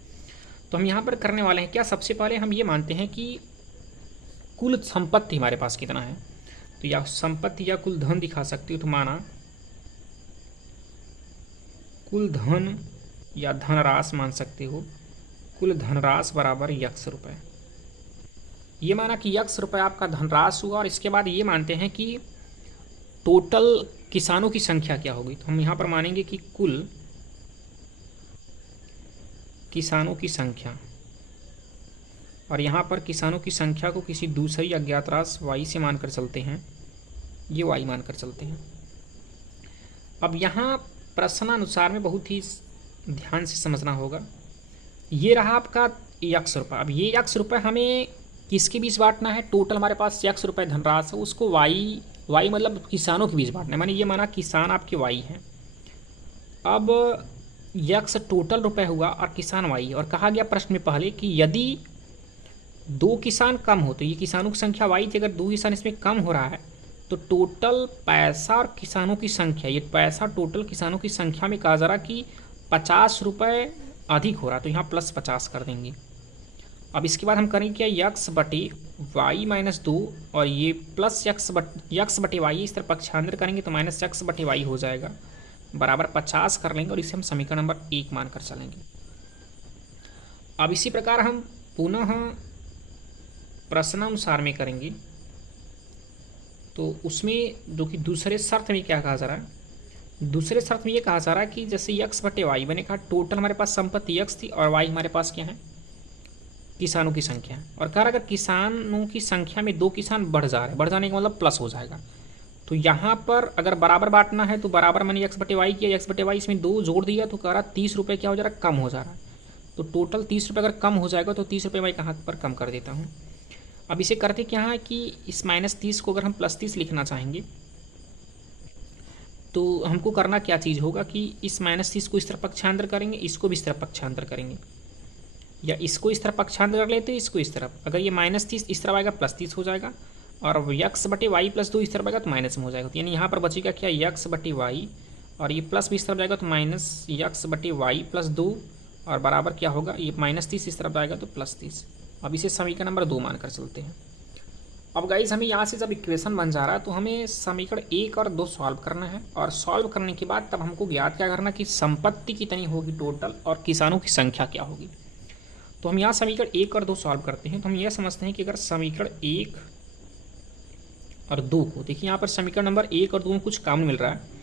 तो हम यहाँ पर करने वाले हैं क्या, सबसे पहले हम ये मानते हैं कि कुल संपत्ति हमारे पास कितना है। तो या संपत्ति या कुल धन दिखा सकते हो, तो माना कुल धन या धनराशि मान सकते हो, कुल धनराशि बराबर यक्स रुपये। ये माना कि यक्स रुपये आपका धनराशि हुआ, और इसके बाद ये मानते हैं कि टोटल किसानों की संख्या क्या होगी। तो हम यहाँ पर मानेंगे कि कुल किसानों की संख्या, और यहाँ पर किसानों की संख्या को किसी दूसरी अज्ञात राशि y से मानकर चलते हैं, ये y मानकर चलते हैं। अब यहाँ प्रश्नानुसार में बहुत ही ध्यान से समझना होगा। ये रहा आपका यक्स रुपये। अब ये यक्स रुपये हमें किसके बीच बांटना है, टोटल हमारे पास यक्स रुपये धनराशि है, उसको y मतलब किसानों के बीच बांटना है। मैंने ये माना किसान आपके y हैं। अब यक्स टोटल रुपये हुआ और किसान y, और कहा गया प्रश्न में पहले कि यदि 2 किसान कम हो, तो ये किसानों की संख्या y थी, अगर 2 किसान इसमें कम हो रहा है तो टोटल पैसा और किसानों की संख्या, ये पैसा टोटल किसानों की संख्या में कहा जा रहा कि 50 रुपये अधिक हो रहा, तो यहाँ प्लस 50 कर देंगे। अब इसके बाद हम करेंगे क्या, यक्स बटे वाई माइनस 2, और ये प्लस यक्स बटे वाई, इस तरह पक्षांतर करेंगे तो माइनस यक्स बटे वाई हो जाएगा, बराबर 50 कर लेंगे, और इसे हम समीकरण नंबर 1 मानकर चलेंगे। अब इसी प्रकार हम पुनः प्रश्नानुसार में करेंगे, तो उसमें जो कि दूसरे शर्त में क्या कहा जा रहा है, दूसरे शर्त में ये कहा जा रहा है कि जैसे यक्स बटे वाई, मैंने कहा टोटल हमारे पास संपत्ति यक्स थी और वाई हमारे पास क्या है किसानों की संख्या है। और कह रहा अगर किसानों की संख्या में 2 किसान बढ़ जा रहे हैं, बढ़ जाने का मतलब प्लस हो जाएगा। तो यहाँ पर अगर बराबर बांटना है तो बराबर मैंने एक्स बटे वाई किया, एक्स बटे वाई इसमें 2 जोड़ दिया तो कह रहा 30 रुपये क्या हो जा रहा है, कम हो जा रहा है। तो टोटल 30 रुपये अगर कम हो जाएगा तो 30 रुपये मैं कहाँ पर कम कर देता हूँ। अब इसे करते क्या है कि इस -30 को अगर हम +30 लिखना चाहेंगे तो हमको करना क्या चीज़ होगा कि इस -30 को इस तरफ पक्षांतर करेंगे, इसको भी इस तरफ पक्षांतर करेंगे, या इसको इस तरफ पक्षांतर कर लेते हैं, इसको इस तरफ। अगर ये -30 इस तरफ आएगा +30 हो जाएगा, और यक्स बटे वाई +2 इस तरफ आएगा तो माइनस में हो जाएगा। तो यानी यहाँ पर बचेगा क्या, यक्स बटे वाई, और ये प्लस भी इस तरफ जाएगा तो माइनस यक्स बटे वाई +2, और बराबर क्या होगा, ये -30 इस तरफ आएगा तो +30। अब इसे समीकरण नंबर 2 मानकर चलते हैं। अब गाइज हमें यहाँ से जब इक्वेशन बन जा रहा है तो हमें समीकरण 1 और 2 सॉल्व करना है, और सॉल्व करने के बाद तब हमको ज्ञात क्या करना कि संपत्ति कितनी होगी टोटल और किसानों की संख्या क्या होगी। तो हम यहाँ समीकरण 1 और 2 सॉल्व करते हैं। तो हम यह समझते हैं कि अगर समीकरण 1 और 2 को देखिए, यहाँ पर समीकरण नंबर 1 और 2 में कुछ कॉमन मिल रहा है।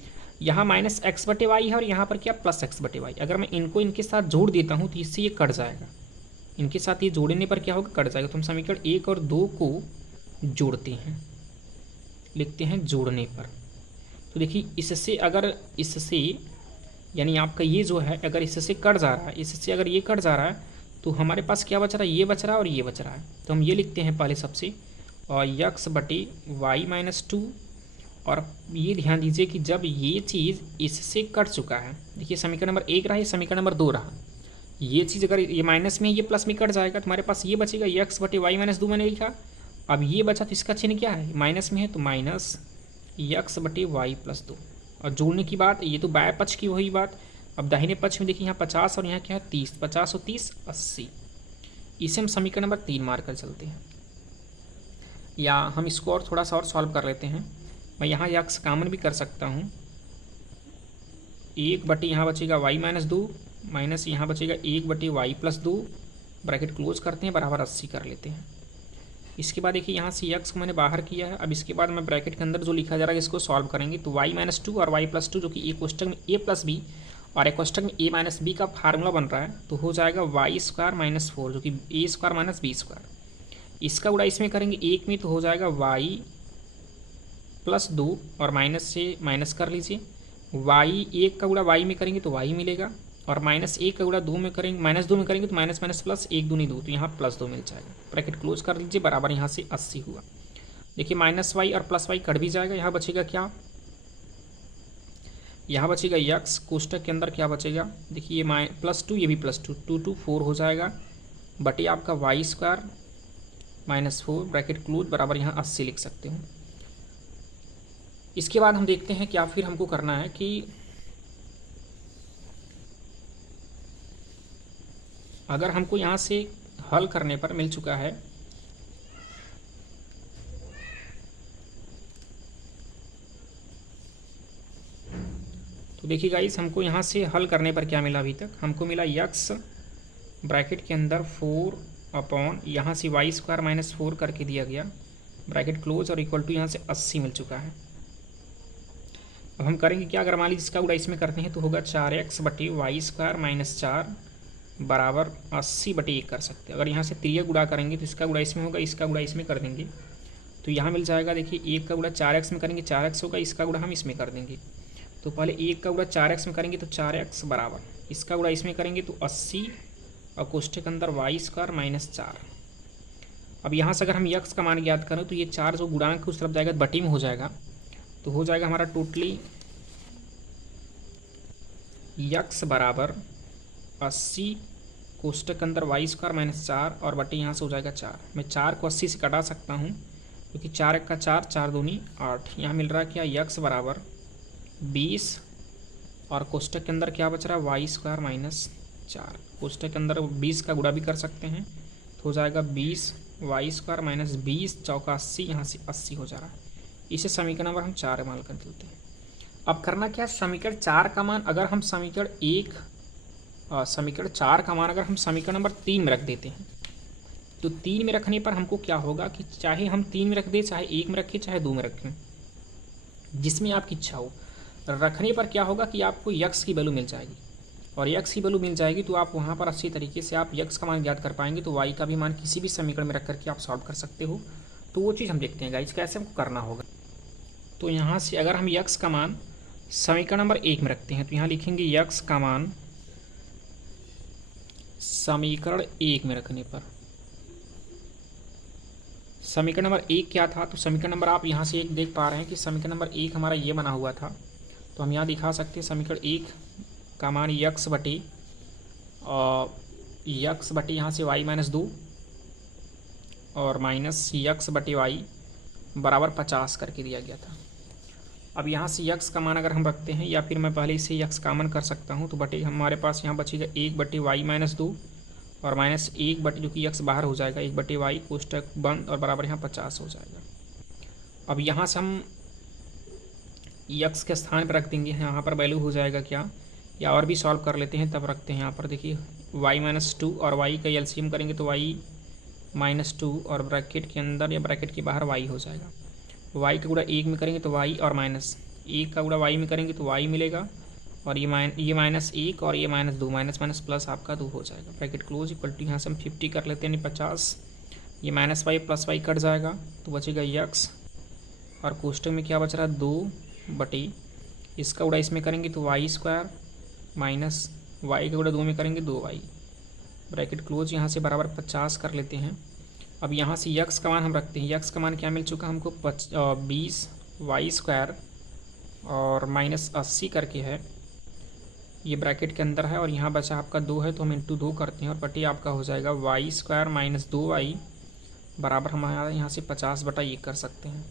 यहाँ -x बटे वाई है और यहाँ पर क्या +x बटे वाई। अगर मैं इनको इनके साथ जोड़ देता हूँ तो इससे ये कट जाएगा, इनके साथ ये जोड़ने पर क्या होगा, कट जाएगा। तो हम समीकरण 1 और 2 को जोड़ते हैं, लिखते हैं जोड़ने पर। तो देखिए इससे अगर इससे यानी आपका ये जो है अगर इससे कट जा रहा है, इससे अगर ये कट जा रहा है तो हमारे पास क्या बच रहा है, ये बच रहा है और ये बच रहा है। तो हम ये लिखते हैं पहले सबसे, और यक्स बटे वाई -2, और ये ध्यान दीजिए कि जब ये चीज़ इससे कट चुका है, देखिए समीकरण नंबर 1 रहा, ये समीकरण नंबर 2 रहा, ये चीज़ अगर ये माइनस में ये प्लस में कट जाएगा तो हमारे पास ये बचेगा यक्स बटे वाई -2 मैंने लिखा। अब ये बचा तो इसका चिन्ह क्या है, माइनस में है तो माइनस यक्स बटे वाई +2, और जोड़ने की बात, ये तो बाएं पक्ष की वही बात। अब दाहिने पक्ष में देखिए यहाँ 50 और यहाँ क्या है 30, 50 और 30 80। इसे हम समीकरण नंबर 3 मार कर चलते हैं, या हम इसको और थोड़ा सा और सॉल्व कर लेते हैं। मैं यहाँ यक्स कॉमन भी कर सकता हूँ, 1 बटे यहाँ बचेगा वाई -2 माइनस यहाँ बचेगा 1 बटे वाई +2, ब्रैकेट क्लोज करते हैं, बराबर 80 कर लेते हैं। इसके बाद देखिए यहाँ से यक्स को मैंने बाहर किया है। अब इसके बाद मैं ब्रैकेट के अंदर जो लिखा जा रहा है इसको सॉल्व करेंगे। तो वाई -2 और वाई +2 जो कि एक कोष्टक में a + b और एक कोष्टक में a - b का फार्मूला बन रहा है, तो हो जाएगा y² - 4 जो कि a² - b²। इसका गुणा इसमें करेंगे एक में तो हो जाएगा y +2 और माइनस से माइनस कर लीजिए, y 1 का गुणा y में करेंगे तो y मिलेगा, और -1 का गुणा 2 में करेंगे, -2 में करेंगे तो माइनस माइनस प्लस 1 दूनी 2, तो यहाँ +2 मिल जाएगा। ब्रैकेट क्लोज कर लीजिए, बराबर यहाँ से 80 हुआ। देखिए -y और +y कट भी जाएगा, यहाँ बचेगा क्या, यहाँ बचेगा यक्स, कोष्टक के अंदर क्या बचेगा, देखिए ये +2 ये भी +2, 2 2 4 हो जाएगा, बटे आपका y² -4, ब्रैकेट क्लोज, बराबर यहाँ 80 लिख सकते हो। इसके बाद हम देखते हैं क्या फिर हमको करना है कि अगर हमको यहाँ से हल करने पर मिल चुका है तो देखिए गाइस, हमको यहाँ से हल करने पर क्या मिला, अभी तक हमको मिला यक्स ब्रैकेट के अंदर 4 अपॉन यहाँ से वाई² -4 करके दिया गया, ब्रैकेट क्लोज, और इक्वल टू यहाँ से 80 मिल चुका है। अब हम करेंगे क्या, अगर मान लीजिए इसका गुणा इसमें करते हैं तो होगा 4x बटे वाई² -4 बराबर 80 बटे 1 कर सकते हैं। अगर यहाँ से त्रिया गुणा करेंगे तो इसका गुणा इसमें होगा, इसका गुणा इसमें कर देंगे तो यहाँ मिल जाएगा। देखिए 1 का गुणा 4x में करेंगे 4x होगा, इसका गुणा हम इसमें कर देंगे। तो पहले 1 का गुणा 4x में करेंगे तो 4x बराबर, इसका गुणा इसमें करेंगे तो 80, और कोष्ठक के अंदर वाई² -4। अब यहाँ से अगर हम यक्स का मान ज्ञात करें तो ये 4 जो गुणांक उस तरफ जाएगा बटी में हो जाएगा, तो हो जाएगा हमारा टोटली यक्स बराबर 80 कोष्टक के अंदर वाई² -4 और बटे यहाँ से हो जाएगा 4। मैं 4 को 80 से कटा सकता हूँ क्योंकि 4 1 का 4, 4 दूनी 8। यहाँ मिल रहा है क्या, यक्स बराबर 20 और कोष्टक के अंदर क्या बच रहा है, वाई² -4। कोष्टक के अंदर 20 का गुणा भी कर सकते हैं तो हो जाएगा 20 वाई² -20 चौका 80, यहाँ से 80 हो जा रहा है। इसे समीकरण नंबर हम 4 मान कर देते हैं। अब करना क्या, समीकरण 4 का मान अगर हम समीकरण 4 का मान अगर हम समीकरण नंबर 3 में रख देते हैं तो 3 में रखने पर हमको क्या होगा कि चाहे हम 3 में रख दें, चाहे 1 में रखें, चाहे 2 में रखें, जिसमें आपकी इच्छा हो, रखने पर क्या होगा कि आपको यक्स की वैल्यू मिल जाएगी। और यक्स की वैल्यू मिल जाएगी तो आप वहाँ पर अच्छी तरीके से आप यक्स का मान ज्ञात कर पाएंगे। तो वाई का भी मान किसी भी समीकरण में रख करके आप सॉल्व कर सकते हो। तो वो चीज़ हम देखते हैं गाइस कैसे हमको करना होगा। तो यहाँ से अगर हम यक्स का मान समीकरण नंबर 1 में रखते हैं तो यहाँ लिखेंगे यक्स का मान समीकरण 1 में रखने पर, समीकरण नंबर 1 क्या था, तो समीकरण नंबर आप यहाँ से 1 देख पा रहे हैं कि समीकरण नंबर 1 हमारा ये बना हुआ था। तो हम यहाँ दिखा सकते हैं समीकरण 1 का मान यक्स बटे यहाँ से y माइनस 2 और माइनस यक्स बटे वाई बराबर 50 करके दिया गया था। अब यहाँ से यक्स का मान अगर हम रखते हैं या फिर मैं पहले इसे यक्स कॉमन कर सकता हूँ तो बटे हमारे पास यहाँ बचेगा 1 बटे वाई माइनस 2 और माइनस 1 बटे जो कि यक्स बाहर हो जाएगा 1 बटे वाई कोष्टक बंद और बराबर यहाँ 50 हो जाएगा। अब यहाँ से हम यक्स के स्थान पर रख देंगे, यहाँ पर वैल्यू हो जाएगा क्या, या और भी सॉल्व कर लेते हैं तब रखते हैं। यहाँ पर देखिए वाई माइनस 2 और वाई का एलसीएम करेंगे तो वाई माइनस 2 और ब्रैकेट के अंदर या ब्रैकेट के बाहर वाई हो जाएगा। वाई का गुणा 1 में करेंगे तो वाई और माइनस 1 का गुणा वाई में करेंगे तो वाई मिलेगा और ये माइनस 1 और ये माइनस 2 माइनस माइनस प्लस आपका 2 हो जाएगा। ब्रैकेट क्लोज इक्वल टू यहाँ से हम 50 कर लेते हैं यानी 50, ये minus Y plus Y cut जाएगा तो बचेगा यक्स और कोष्टक में क्या बच रहा है 2 बटे इसका गुणा इसमें करेंगे तो वाई स्क्वायर माइनस वाई का गुणा 2 में करेंगे 2 वाई, ब्रैकेट क्लोज यहाँ से बराबर 50 कर लेते हैं। अब यहाँ से यक्स का मान हम रखते हैं, यक्स का मान क्या मिल चुका हमको 20 वाई स्क्वायर और माइनस 80 करके है, ये ब्रैकेट के अंदर है और यहाँ बचा आपका 2 है तो हम इंटू 2 करते हैं और बटे आपका हो जाएगा वाई स्क्वायर माइनस 2 वाई बराबर हमारे यहाँ से 50 बटा 1 कर सकते हैं।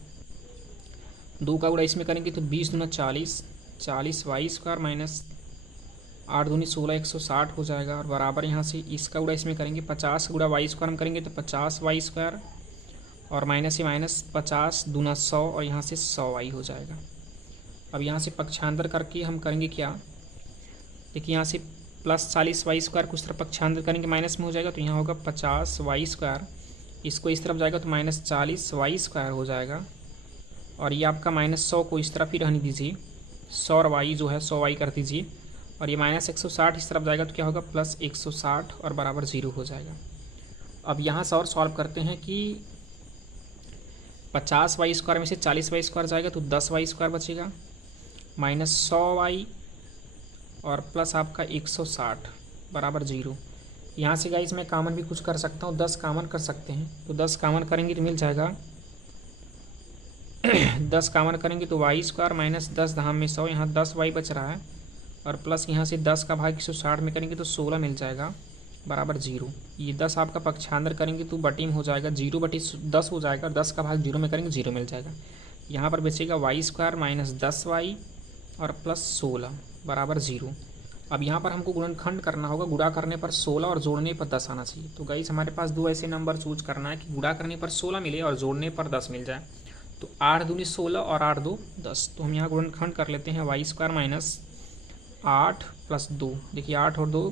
2 का गुणा इसमें करेंगे तो 20 दूना 40, 40 वाई स्क्वायर माइनस 8 दूनी 16 160 हो जाएगा और बराबर यहाँ से इसका गुणा इसमें करेंगे 50 गुणा वाई स्क्वायर हम करेंगे तो 50 वाई स्क्वायर और माइनस ये माइनस 50 दूना 100 और यहाँ से 100 वाई हो जाएगा। अब यहाँ से पक्षांतर करके हम करेंगे क्या, देखिए यहाँ से प्लस 40 वाई स्क्वायर कुछ तरफ पक्षांतर करेंगे माइनस में हो जाएगा तो यहाँ होगा 50 वाई स्क्वायर, इसको इस तरफ जाएगा तो माइनस 40 वाई स्क्वायर हो जाएगा और ये आपका माइनस 100 को इस तरफ ही रहने दीजिए, 100 और वाई जो है 100 वाई कर दीजिए और ये माइनस 160 इस तरफ जाएगा तो क्या होगा प्लस 160 और बराबर 0 हो जाएगा। अब यहाँ से और सॉल्व करते हैं कि 50 वाई स्क्वायर में से 40 वाई स्क्वायर जाएगा तो 10 वाई स्क्वायर बचेगा माइनस 100 वाई और प्लस आपका 160 बराबर 0। यहाँ से गाइस मैं कॉमन भी कुछ कर सकता हूँ, 10 कॉमन कर सकते हैं तो 10 कॉमन करेंगे तो मिल जाएगा 10 कॉमन करेंगे तो वाई स्क्वायर माइनस 10 धाम में 100, यहाँ 10 वाई बच रहा है और प्लस यहाँ से 10 का भाग 160 में करेंगे तो 16 मिल जाएगा बराबर 0। ये 10 आपका पक्षांतर करेंगे तो बटी में हो जाएगा 0 बटी 10 हो जाएगा, 10 का भाग 0 में करेंगे 0 मिल जाएगा। यहाँ पर बचेगा वाई स्क्वायर माइनस 10 वाई और प्लस 16 बराबर 0। अब यहाँ पर हमको गुणनखंड करना होगा, गुणा करने पर 16 और जोड़ने पर 10 आना चाहिए। तो गाइस हमारे पास 2 ऐसे नंबर चूज करना है कि गुणा करने पर 16 मिले और जोड़ने पर 10 मिल जाए। तो 8 दूनी 16 और 8 दो 10, तो हम यहाँ गुणनखंड कर लेते हैं वाई स्क्वायर माइनस 8 प्लस 2, देखिए 8 और 2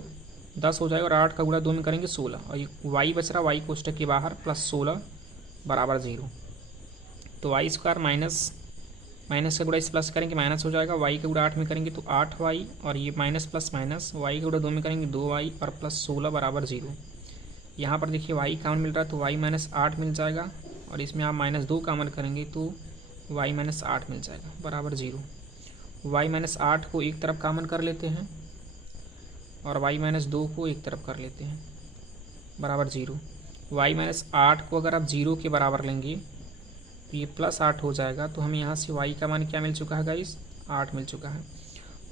10 हो जाएगा और 8 का गुणा 2 में करेंगे 16 और ये वाई बच रहा वाई कोष्टक के बाहर प्लस 16 बराबर 0। तो वाई स्क्वायर माइनस का गुणा इस प्लस करेंगे माइनस हो जाएगा, वाई का गुणा 8 में करेंगे तो 8 वाई और ये माइनस प्लस माइनस वाई का गुणा 2 में करेंगे 2 वाई और प्लस 16 बराबर 0। यहाँ पर देखिए वाई कामन मिल रहा है तो वाई माइनस 8 मिल जाएगा और इसमें आप माइनस 2 कामन करेंगे तो वाई माइनस 8 मिल जाएगा बराबर 0। वाई माइनस 8 को एक तरफ कामन कर लेते हैं और वाई माइनस 2 को एक तरफ कर लेते हैं बराबर 0। वाई माइनस 8 को अगर आप 0 के बराबर लेंगे तो ये प्लस 8 हो जाएगा। तो हमें यहाँ से वाई का मान क्या मिल चुका है गाइस, 8 मिल चुका है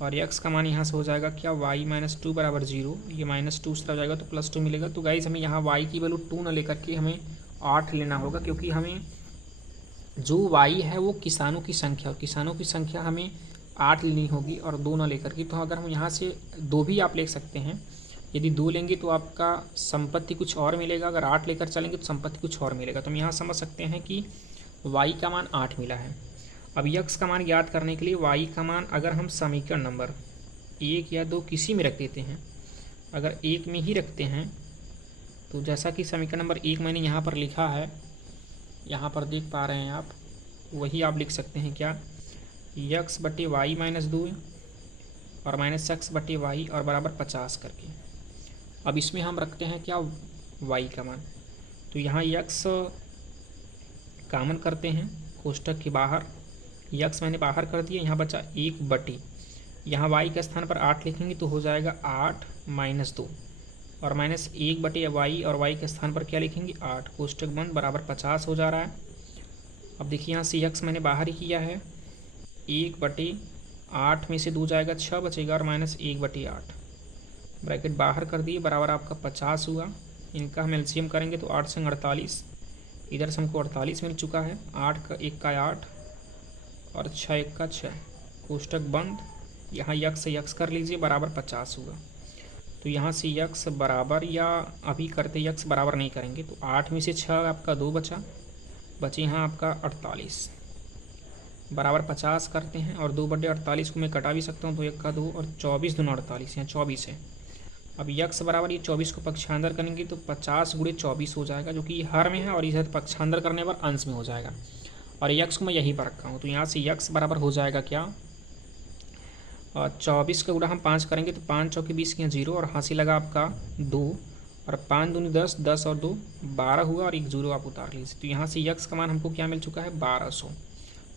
और एक्स का मान यहाँ से हो जाएगा क्या वाई माइनस 2 बराबर 0, ये माइनस 2 उस तरफ जाएगा तो प्लस 2 मिलेगा। तो गाइस हमें यहाँ वाई की वैल्यू 2 ना लेकर के हमें 8 लेना होगा, क्योंकि हमें जो वाई है वो किसानों की संख्या हमें 8 लेनी होगी और 2 ना लेकर के। तो अगर हम यहाँ से 2 भी आप ले सकते हैं, यदि 2 लेंगे तो आपका संपत्ति कुछ और मिलेगा, अगर 8 लेकर चलेंगे तो संपत्ति कुछ और मिलेगा। तो हम यहाँ समझ सकते हैं कि y का मान 8 मिला है। अब x का मान ज्ञात करने के लिए y का मान अगर हम समीकरण नंबर 1 या 2 किसी में रख देते हैं, अगर 1 में ही रखते हैं तो जैसा कि समीकरण नंबर 1 मैंने यहाँ पर लिखा है, यहाँ पर देख पा रहे हैं आप, वही आप लिख सकते हैं क्या, x बटे वाई माइनस 2 और माइनस एक्स बटे वाई और बराबर 50 करके। अब इसमें हम रखते हैं क्या, वाई का मान। तो यहाँ यक्स कॉमन करते हैं कोष्टक के बाहर, यक्स मैंने बाहर कर दिया, यहाँ बचा 1 बटे, यहाँ वाई के स्थान पर 8 लिखेंगे तो हो जाएगा 8 माइनस 2 और माइनस 1 बटे वाई और वाई के स्थान पर क्या लिखेंगे 8, कोष्टक बंद बराबर 50 हो जा रहा है। अब देखिए यहाँ से यक्स मैंने बाहर ही किया है, 1 बटे 8 में से 2 जाएगा 6 बचेगा और माइनस 1 बटे 8, ब्रैकेट बाहर कर दिए बराबर आपका 50 हुआ। इनका हम एलसीएम करेंगे तो 8 संग 48, इधर से हमको 48 मिल चुका है, 8 का 1 का 8 और 6 1 का 6, कोष्टक बंद। यहाँ यक्स से यक्स कर लीजिए बराबर 50 हुआ। तो यहाँ से यक्स बराबर, या अभी करते यक्स बराबर नहीं करेंगे, तो 8 में से 6 आपका 2 बचे यहाँ आपका 48 बराबर 50 करते हैं और 2 बटे 48 को मैं कटा भी सकता हूँ, तो 1 का 2 और 24 दूना 48, यहाँ 24 है। अब यक्स बराबर ये 24 को पक्षांतर करेंगे तो 50 गुणे 24 हो जाएगा, जो कि हर में है और इधर पक्षांतर करने पर अंश में हो जाएगा, और यक्स को मैं यहीं पर रखा हूँ। तो यहाँ से यक्स बराबर हो जाएगा क्या, 24 का गुणा हम 5 करेंगे तो 5 चौके 20 के 0 और हासिल लगा आपका 2 और 5 दूनी 10, 10 और 2 12 हुआ और 1 0 आप उतार लीजिए। तो यहाँ से यक्स का मान हमको क्या मिल चुका है 1200।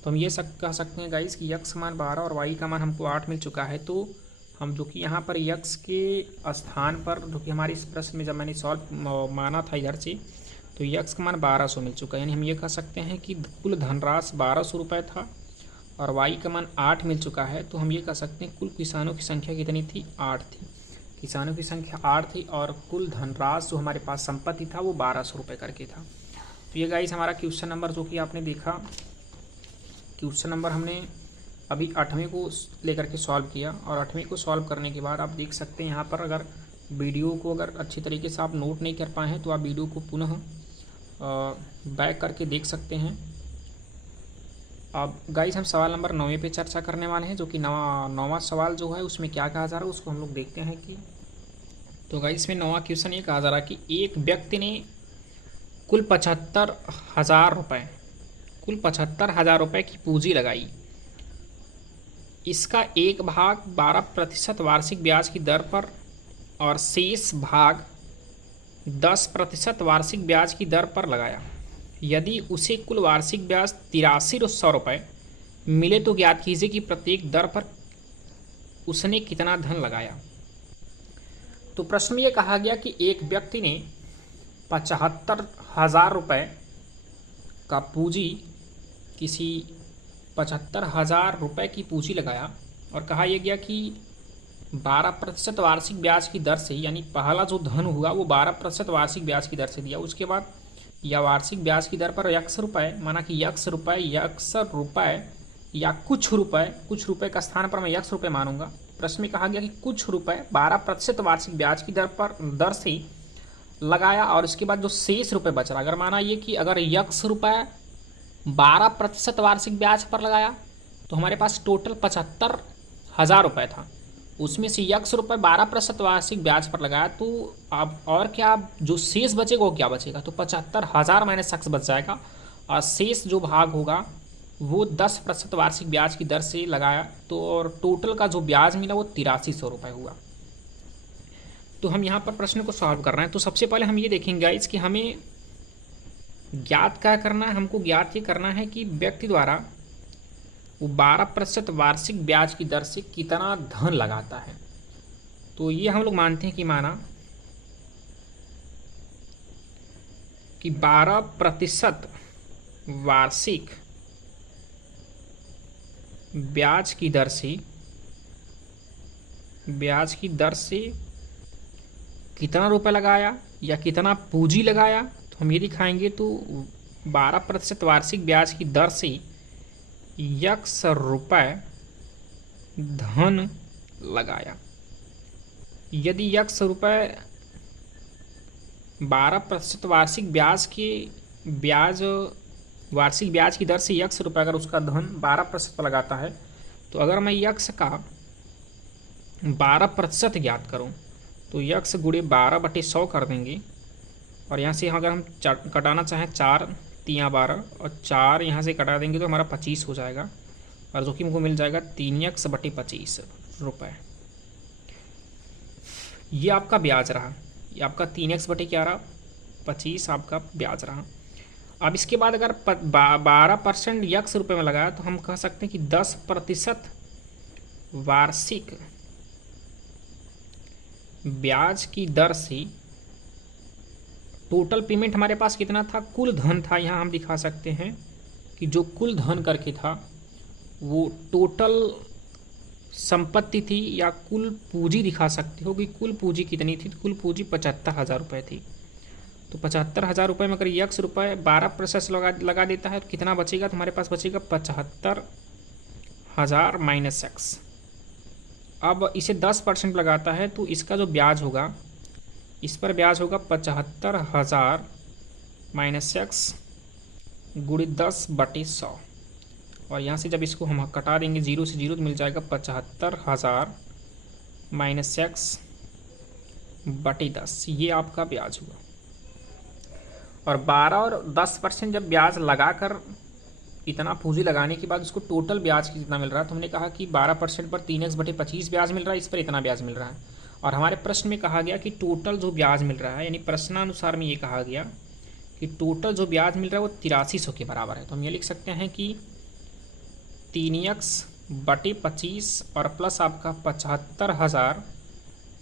तो हम ये कह सकते हैं गाइस कि यक्स का मान 12 और वाई का मान हमको 8 मिल चुका है। तो हम जो कि यहाँ पर यक्स के स्थान पर, जो कि हमारे इस प्रश्न में जब मैंने सॉल्व माना था इधर से, तो यक्स का मान 1200 मिल चुका है। यानी हम ये कह सकते हैं कि कुल धनराशि 1200 रुपये था और वाई का मान 8 मिल चुका है। तो हम ये कह सकते हैं कुल किसानों की संख्या कितनी थी, 8 थी। किसानों की संख्या 8 थी और कुल धनराशि जो हमारे पास संपत्ति था वो 1200 रुपये करके था। तो ये गाइस हमारा क्वेश्चन नंबर जो कि आपने देखा, क्वेश्चन नंबर हमने अभी 8वें को लेकर के सॉल्व किया, और 8वें को सॉल्व करने के बाद आप देख सकते हैं यहाँ पर, अगर वीडियो को अगर अच्छी तरीके से आप नोट नहीं कर पाए हैं तो आप वीडियो को पुनः बैक करके देख सकते हैं। अब गाइस हम सवाल नंबर 9 पे चर्चा करने वाले हैं, जो कि नौवां सवाल जो है उसमें क्या कहा जा रहा है उसको हम लोग देखते हैं कि। तो गाइस इसमें 9वां क्वेश्चन ये कहा जा रहा है कि एक व्यक्ति ने कुल 75,000 रुपये की पूंजी लगाई। इसका एक भाग 12% वार्षिक ब्याज की दर पर और शेष भाग 10% वार्षिक ब्याज की दर पर लगाया। यदि उसे कुल वार्षिक ब्याज 8300 रुपये मिले तो ज्ञात कीजिए कि प्रत्येक दर पर उसने कितना धन लगाया। तो प्रश्न में यह कहा गया कि एक व्यक्ति ने 75,000 रुपये का पूंजी, किसी 75,000 रुपये की पूंजी लगाया और कहा यह गया कि 12% वार्षिक ब्याज की दर से, यानी पहला जो धन हुआ वो 12% वार्षिक ब्याज की दर से दिया। उसके बाद या वार्षिक ब्याज की दर पर यक्स रुपये, माना कि यक्स रुपये या कुछ रुपये का स्थान पर मैं यक्स रुपये मानूंगा। प्रश्न में कहा गया कि कुछ रुपये 12% वार्षिक ब्याज की दर से लगाया और इसके बाद जो शेष रुपये बच रहा, अगर माना ये कि अगर यक्स रुपये 12% वार्षिक ब्याज पर लगाया तो हमारे पास टोटल 75,000 रुपये था, उसमें से यक्स रुपये 12% वार्षिक ब्याज पर लगाया, तो अब और क्या जो शेष बचेगा वो क्या बचेगा, तो 75,000 माइनस एक्स बच जाएगा और शेष जो भाग होगा वो 10% वार्षिक ब्याज की दर से लगाया, तो और टोटल का जो ब्याज मिला वो 8300 रुपये हुआ। तो हम यहाँ पर प्रश्न को सॉल्व कर रहे हैं। तो सबसे पहले हम ये देखेंगे गाइस कि हमें ज्ञात क्या करना है, हमको ज्ञात ये करना है कि व्यक्ति द्वारा वो 12% वार्षिक ब्याज की दर से कितना धन लगाता है। तो ये हम लोग मानते हैं कि माना कि 12% वार्षिक ब्याज की दर से कितना रुपए लगाया या कितना पूंजी लगाया, तो हम ये दिखाएंगे। तो 12% वार्षिक ब्याज की दर से यक्स रुपये धन लगाया। यदि यक्स रुपये 12% वार्षिक ब्याज की दर से यक्स रुपये अगर उसका धन 12% पर लगाता है, तो अगर मैं यक्स का 12% ज्ञात करूं तो यक्स गुणे 12/100 कर देंगे, और यहाँ से अगर हम कटाना चाहें 4 3 12 और 4 यहाँ से कटा देंगे तो हमारा 25 हो जाएगा, और जो कि हमको मिल जाएगा 3x/25 रुपये। ये आपका ब्याज रहा, ये आपका 3x बटे क्या रहा, 25 आपका ब्याज रहा। अब इसके बाद अगर 12% यक्स रुपये में लगाया तो हम कह सकते हैं कि 10% वार्षिक ब्याज की दर से टोटल पेमेंट हमारे पास कितना था, कुल धन था, यहाँ हम दिखा सकते हैं कि जो कुल धन करके था वो टोटल संपत्ति थी या कुल पूंजी दिखा सकते हो कि कुल पूंजी कितनी थी। तो कुल पूंजी 75,000 रुपये थी। तो 75,000 रुपये में अगर यक्स रुपये 12% लगा देता है तो कितना बचेगा, तो हमारे पास बचेगा 75,000 माइनस एक्स। अब इसे 10% लगाता है तो इसका जो ब्याज होगा, इस पर ब्याज होगा 75,000 माइनस एक्स गुणित 10/100। और यहाँ से जब इसको हम कटा देंगे 0 से 0 तो मिल जाएगा 75,000 माइनस एक्स बटे 10। ये आपका ब्याज हुआ। और 12 और 10% जब ब्याज लगाकर इतना पूंजी लगाने के बाद उसको टोटल ब्याज कितना मिल रहा है, तो हमने कहा कि 12% पर 3x बटे 25 ब्याज मिल रहा है, इस पर इतना ब्याज मिल रहा है। और हमारे प्रश्न में कहा गया कि टोटल जो ब्याज मिल रहा है, यानी प्रश्नानुसार में ये कहा गया कि टोटल जो ब्याज मिल रहा है वो 8300 के बराबर है। तो हम ये लिख सकते हैं कि 3x बटे 25 और प्लस आपका 75,000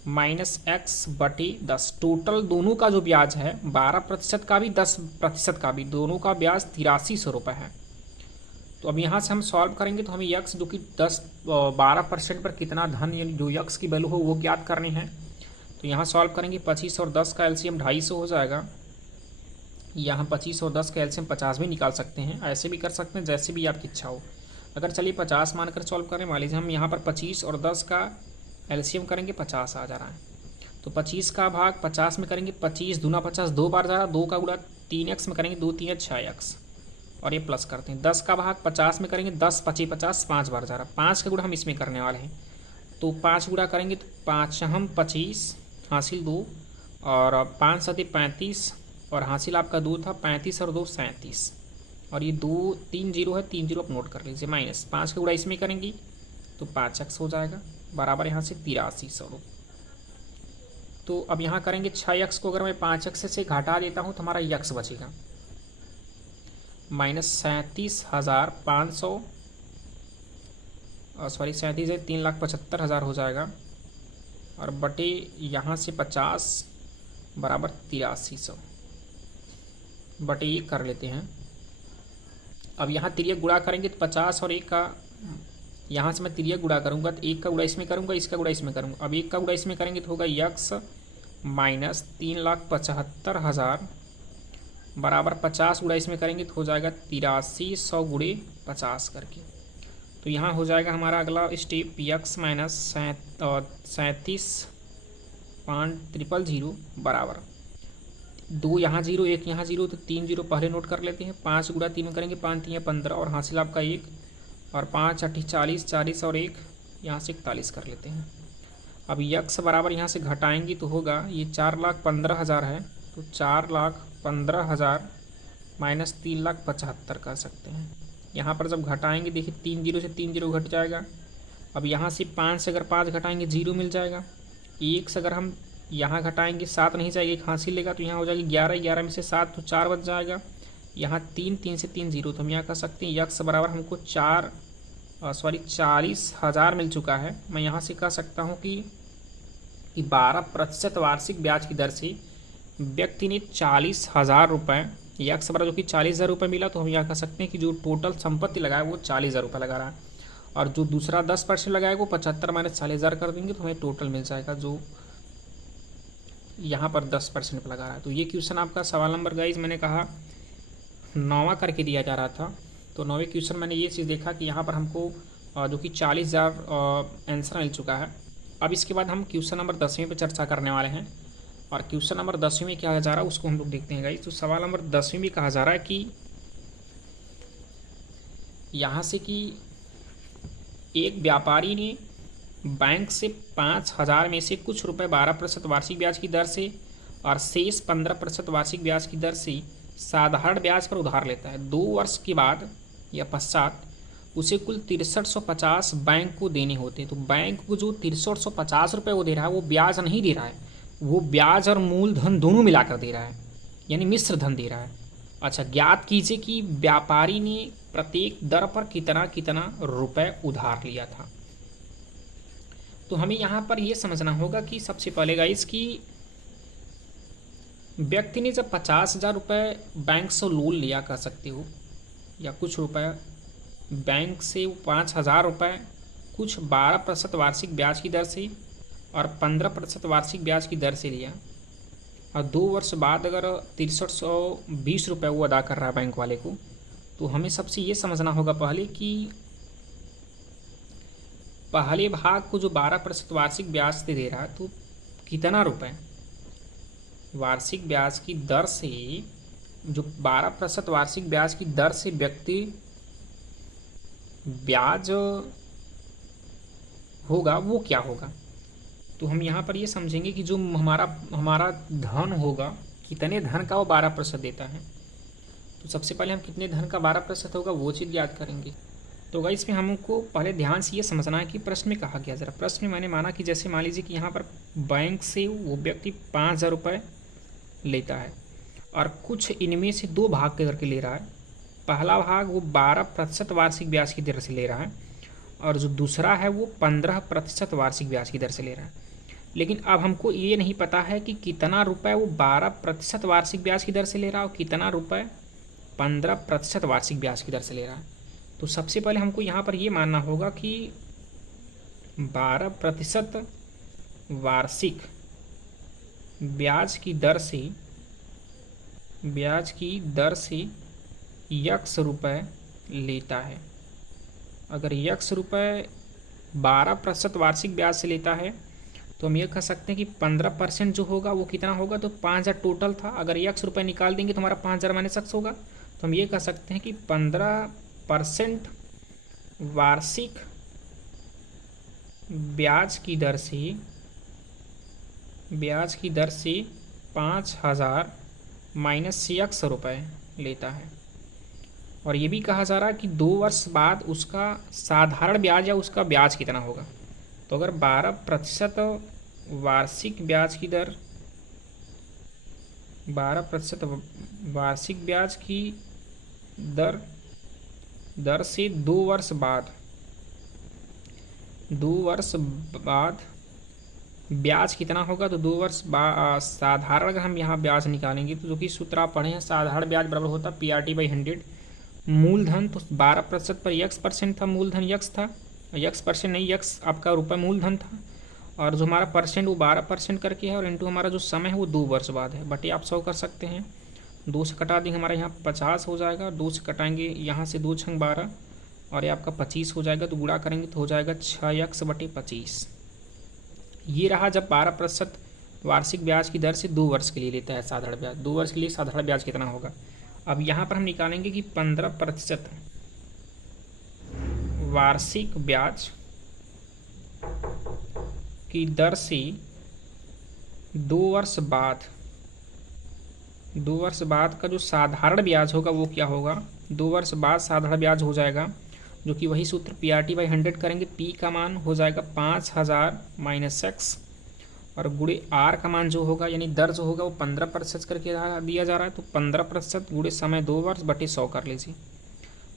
माइनस एक्स बटे 10। टोटल दोनों का जो ब्याज है 12% का भी 10% का भी, दोनों का ब्याज 8300 रुपये है। तो अब यहाँ से हम सॉल्व करेंगे तो हमें यक्स जो कि 12% पर कितना धन, यानी जो यक्स की वैल्यू हो वो ज्ञात करनी है। तो यहाँ सॉल्व करेंगे 25 और 10 का एलसीएम 250 हो जाएगा। यहाँ 25 और 10 का एलसीएम 50 भी निकाल सकते हैं, ऐसे भी कर सकते हैं, जैसे भी आपकी इच्छा हो। अगर चलिए 50 मानकर सॉल्व करें, मान लीजिए हम यहाँ पर 25 और 10 का एलसीएम करेंगे 50 आ जा रहा है। तो 25 का भाग 50 में करेंगे, 25 दूना 50 2 बार जा रहा, 2 का गुणा 3x में करेंगे, 2 3 6x और ये प्लस करते हैं। 10 का भाग 50 में करेंगे, 10 25 50 5 बार जा रहा, 5 का गुणा हम इसमें करने वाले हैं। तो 5 गुणा करेंगे तो 5 हम 25 हासिल 2 और 5 7 35 और हासिल आपका 2 था, 35 और 2 37 और ये 2 3 0 है, 3 0 आप नोट कर लीजिए। माइनस 5 का गुणा इसमें करेंगी तो 5x हो जाएगा बराबर यहाँ से 8300। तो अब यहाँ करेंगे 6x को अगर मैं 5x से घटा देता हूँ तो हमारा यक्स बचेगा माइनस 37,500 सॉरी 37 है 3,75,000 हो जाएगा और बटे यहाँ से 50 बराबर 8300 बटे 1 कर लेते हैं। अब यहाँ तिर्यक गुणा करेंगे तो 50 और 1 का, यहाँ से मैं तिर्यक गुणा करूँगा तो 1 का गुणा इसमें करूँगा, इसका गुणा इसमें करूँगा। अब 1 का गुणा इसमें करेंगे तो होगा यक्स माइनस 3,75,000 बराबर 50 गुणा इसमें करेंगे तो हो जाएगा 8300 गुणे 50 करके। तो यहाँ हो जाएगा हमारा अगला स्टेप यक्स माइनस 37,500 बराबर 2 यहाँ 0 1 यहाँ 0 तो 3 0 पहले नोट कर लेते हैं। 5 गुणा 3 में करेंगे 5 3 15 और हासिल आपका 1 और 5 8 40 40 और 1 यहाँ से 41 कर लेते हैं। अब यक्स बराबर यहाँ से घटाएंगे तो होगा ये 4,15,000 है तो 4,15,000 माइनस 3,75,000 कर सकते हैं। यहाँ पर जब घटाएंगे देखिए 3 0 से 3 0 घट जाएगा। अब यहाँ से 5 से अगर 5 घटाएंगे 0 मिल जाएगा। 1 से अगर हम यहाँ घटाएंगे 7 नहीं जाएगा, 1 हासिल लेगा तो यहाँ हो जाएगी 11 11 में से 7 तो 4 बच जाएगा। यहाँ 3 3 से 3 0 तो हम यहाँ कह सकते हैं यक्स बराबर हमको 40,000 मिल चुका है। मैं यहाँ से कह सकता हूँ कि 12% वार्षिक ब्याज की दर से व्यक्ति ने 40,000 रुपये यक्स बराबर जो कि 40,000 रुपये मिला, तो हम यहाँ कह सकते हैं कि जो टोटल संपत्ति लगाया वो 40,000 रुपये लगा रहा है और जो दूसरा 10% लगाया वो 75 माइनस 40,000 कर देंगे तो हमें टोटल मिल जाएगा जो यहाँ पर 10% पर लगा रहा है। तो ये क्वेश्चन आपका सवाल नंबर गाइस मैंने कहा 9वां करके दिया जा रहा था। तो 9वें क्वेश्चन मैंने ये चीज़ देखा कि यहाँ पर हमको जो कि 40,000 आंसर मिल चुका है। अब इसके बाद हम क्वेश्चन नंबर 10वें पर चर्चा करने वाले हैं और क्वेश्चन नंबर 10वें में क्या कहा जा रहा है उसको हम लोग देखते हैं गाइस। तो सवाल नंबर 10वें में कहा जा रहा है कि यहाँ से कि एक व्यापारी ने बैंक से 5,000 में से कुछ रुपए 12% वार्षिक ब्याज की दर से और शेष 15% वार्षिक ब्याज की दर से साधारण ब्याज पर उधार लेता है। 2 वर्ष के बाद या पश्चात उसे कुल 6350 बैंक को देने होते हैं। तो बैंक को जो 6350 रुपये वो दे रहा है वो ब्याज नहीं दे रहा है, वो ब्याज और मूलधन दोनों मिलाकर दे रहा है, यानी मिश्र धन दे रहा है। अच्छा, ज्ञात कीजिए कि व्यापारी ने प्रत्येक दर पर कितना कितना रुपए उधार लिया था। तो हमें यहाँ पर यह समझना होगा कि सबसे पहले गाइस कि व्यक्ति ने जब 50,000 रुपये बैंक से लोन लिया कर सकते हो, या कुछ रुपए बैंक से 5,000 रुपये कुछ 12% वार्षिक ब्याज की दर से और 15% वार्षिक ब्याज की दर से लिया, और 2 वर्ष बाद अगर 6320 रुपये वो अदा कर रहा है बैंक वाले को, तो हमें सबसे ये समझना होगा पहले कि पहले भाग को जो 12% वार्षिक ब्याज से दे रहा है तो कितना रुपए वार्षिक ब्याज की दर से, जो 12% वार्षिक ब्याज की दर से व्यक्ति ब्याज होगा वो क्या होगा। तो हम यहाँ पर ये समझेंगे कि जो हमारा धन होगा, कितने धन का वो 12% देता है। तो सबसे पहले हम कितने धन का 12% होगा वो चीज़ याद करेंगे। तो गाइस इसमें हमको पहले ध्यान से ये समझना है कि प्रश्न में कहा गया। ज़रा प्रश्न में मैंने माना कि जैसे मान लीजिए कि यहाँ पर बैंक से वो व्यक्ति 5,000 रुपये लेता है और कुछ इनमें से 2 भाग करके ले रहा है। पहला भाग वो 12% वार्षिक ब्याज की दर से ले रहा है और जो दूसरा है वो 15% वार्षिक ब्याज की दर से ले रहा है। लेकिन अब हमको ये नहीं पता है कि कितना रुपए वो 12% वार्षिक ब्याज की दर से ले रहा है और कितना रुपए 15% वार्षिक ब्याज की दर से ले रहा है। तो सबसे पहले हमको यहाँ पर ये मानना होगा कि 12% वार्षिक ब्याज की दर से यक्स रुपये लेता है। अगर यक्स रुपये 12% वार्षिक ब्याज से लेता है तो हम ये कह सकते हैं कि 15% जो होगा वो कितना होगा, तो 5,000 टोटल था। अगर यक्स रुपये निकाल देंगे तो हमारा 5,000 माइनस एक्स होगा। तो हम ये कह सकते हैं कि 15% वार्षिक ब्याज की दर से 5,000 माइनस यक्स रुपये लेता है। और ये भी कहा जा रहा है कि 2 वर्ष बाद उसका साधारण ब्याज या उसका ब्याज कितना होगा। तो अगर 12% वार्षिक ब्याज की दर 12% वार्षिक ब्याज की दर से 2 वर्ष बाद ब्याज कितना होगा, तो 2 वर्ष बाद साधारण अगर हम यहाँ ब्याज निकालेंगे तो जो कि सूत्र आप पढ़े हैं, साधारण ब्याज बराबर होता है PRT/100 मूलधन। तो 12% पर x% था, मूलधन यक्स था, x% नहीं, यक्स आपका रुपये मूलधन था, और जो हमारा परसेंट वो 12% करके है, और इंटू हमारा जो समय है वो 2 वर्ष बाद है। बटे आप 100 कर सकते हैं, 2 से कटा देंगे हमारे यहाँ 50 हो जाएगा, 2 से कटाएंगे यहाँ से 2 छंग 12 और ये आपका 25 हो जाएगा। तो गुणा करेंगे तो हो जाएगा 6x/25। ये रहा जब 12% वार्षिक ब्याज की दर से 2 वर्ष के लिए लेता है साधारण ब्याज। 2 वर्ष के लिए साधारण ब्याज कितना होगा। अब यहाँ पर हम निकालेंगे कि 15% वार्षिक ब्याज की दर से 2 वर्ष बाद का जो साधारण ब्याज होगा वो क्या होगा। 2 वर्ष बाद साधारण ब्याज हो जाएगा, जो कि वही सूत्र PRT/100 करेंगे। P का मान हो जाएगा 5,000 माइनस x और गुणे R का मान जो होगा, यानी दर जो होगा वो 15% करके दिया जा रहा है। तो 15% गुणे समय 2 वर्ष बटे 100 कर लीजिए।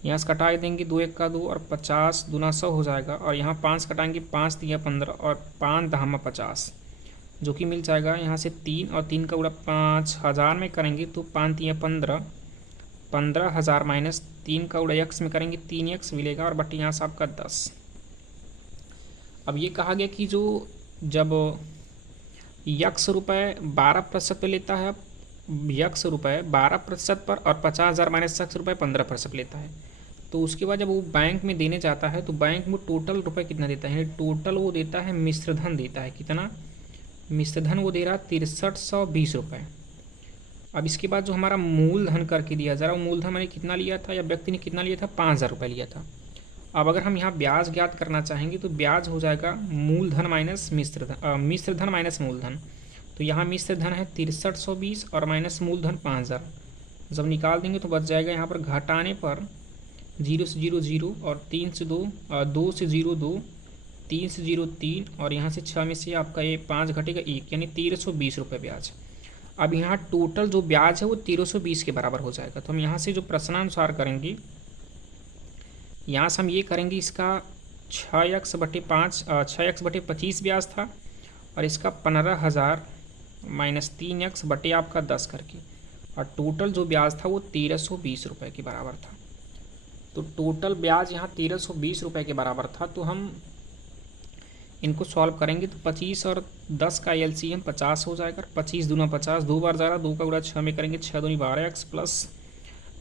यहाँ से कटा देंगे 2 1 का 2 और 50 दूना 100 हो जाएगा, और यहाँ 5 कटाएंगे 5 3 15 और 5 10 50, जो कि मिल जाएगा यहाँ से 3 और 3 का गुणा 5,000 में करेंगे तो 5 3 15, 15,000 माइनस 3 का गुणा x में करेंगे 3x मिलेगा, और बटे यहाँ से आपका 10। अब ये कहा गया कि जो जब यक्स रुपये 12% पे लेता है, यक्स रुपये 12% पर, और 50,000 माइनस यक्स रुपये 15% लेता है, तो उसके बाद जब वो बैंक में देने जाता है तो बैंक में टोटल रुपये कितना देता है, टोटल वो देता है मिश्रधन देता है। कितना मिश्रधन वो दे रहा है 6320 रुपये। अब इसके बाद जो हमारा मूलधन करके दिया जा रहा है, वो मूलधन मैंने कितना लिया था या व्यक्ति ने कितना लिया था, 5,000 रुपये लिया था। अब अगर हम यहाँ ब्याज ज्ञात करना चाहेंगे तो ब्याज हो जाएगा मूलधन माइनस मिश्रधन माइनस मूलधन। तो यहाँ मिश्रधन है 6320 और माइनस मूलधन 5,000। जब निकाल देंगे तो बच जाएगा यहाँ पर घटाने पर 0 से 0 0 और 3 से 2, 2 से 0 2, 3 से 0 3 और यहाँ से 6 में से आपका ये 5 घटेगा 1, यानी 1320 रुपये ब्याज। अब यहाँ टोटल जो ब्याज है वो 1320 के बराबर हो जाएगा। तो हम यहाँ से जो प्रश्नानुसार करेंगे, यहाँ से हम ये करेंगे, इसका 6x/5 6x/25 ब्याज था और इसका 15,000 माइनस 3x बटे आपका 10 करके, और टोटल जो ब्याज था वो 1320 रुपये के बराबर था। तो टोटल ब्याज यहाँ 1320 रुपये के बराबर था। तो हम इनको सॉल्व करेंगे तो 25 और 10 का एलसीएम 50 हो जाएगा। 25 दूना 50, 2 बार जा रहा, 2 का गुणा 6 में करेंगे, 6 दूनी 12x प्लस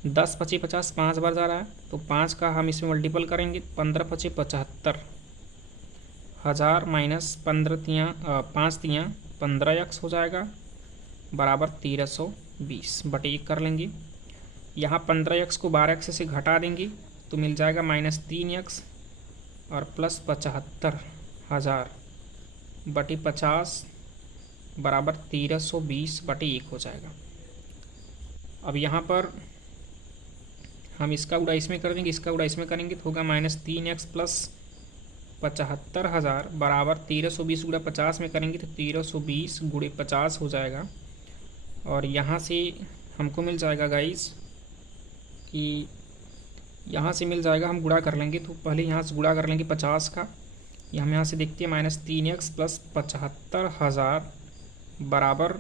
10 पचे 50, 5 बार जा रहा है तो 5 का हम इसमें मल्टीपल करेंगे, 15 पचे 75 हज़ार माइनस 5 तियाँ 15x हो जाएगा बराबर 1320 बटे 1 कर लेंगे। यहाँ 15x को 12x से घटा देंगे तो मिल जाएगा -3x और प्लस 75,000 बटे 50 बराबर 1320 बटे 1 हो जाएगा। अब यहाँ पर हम इसका गुणा इसमें कर देंगे, इसका गुणा इसमें करेंगे तो होगा -3x प्लस 75,000 बराबर 1320 गुणा 50 में करेंगे तो 1320 गुणे 50 हो जाएगा। और यहाँ से हमको मिल जाएगा गाइस कि यहाँ से मिल जाएगा, हम गुणा कर लेंगे तो पहले यहाँ से गुणा कर लेंगे 50 का, ये हम यहाँ से देखते हैं -3x प्लस 75,000 बराबर,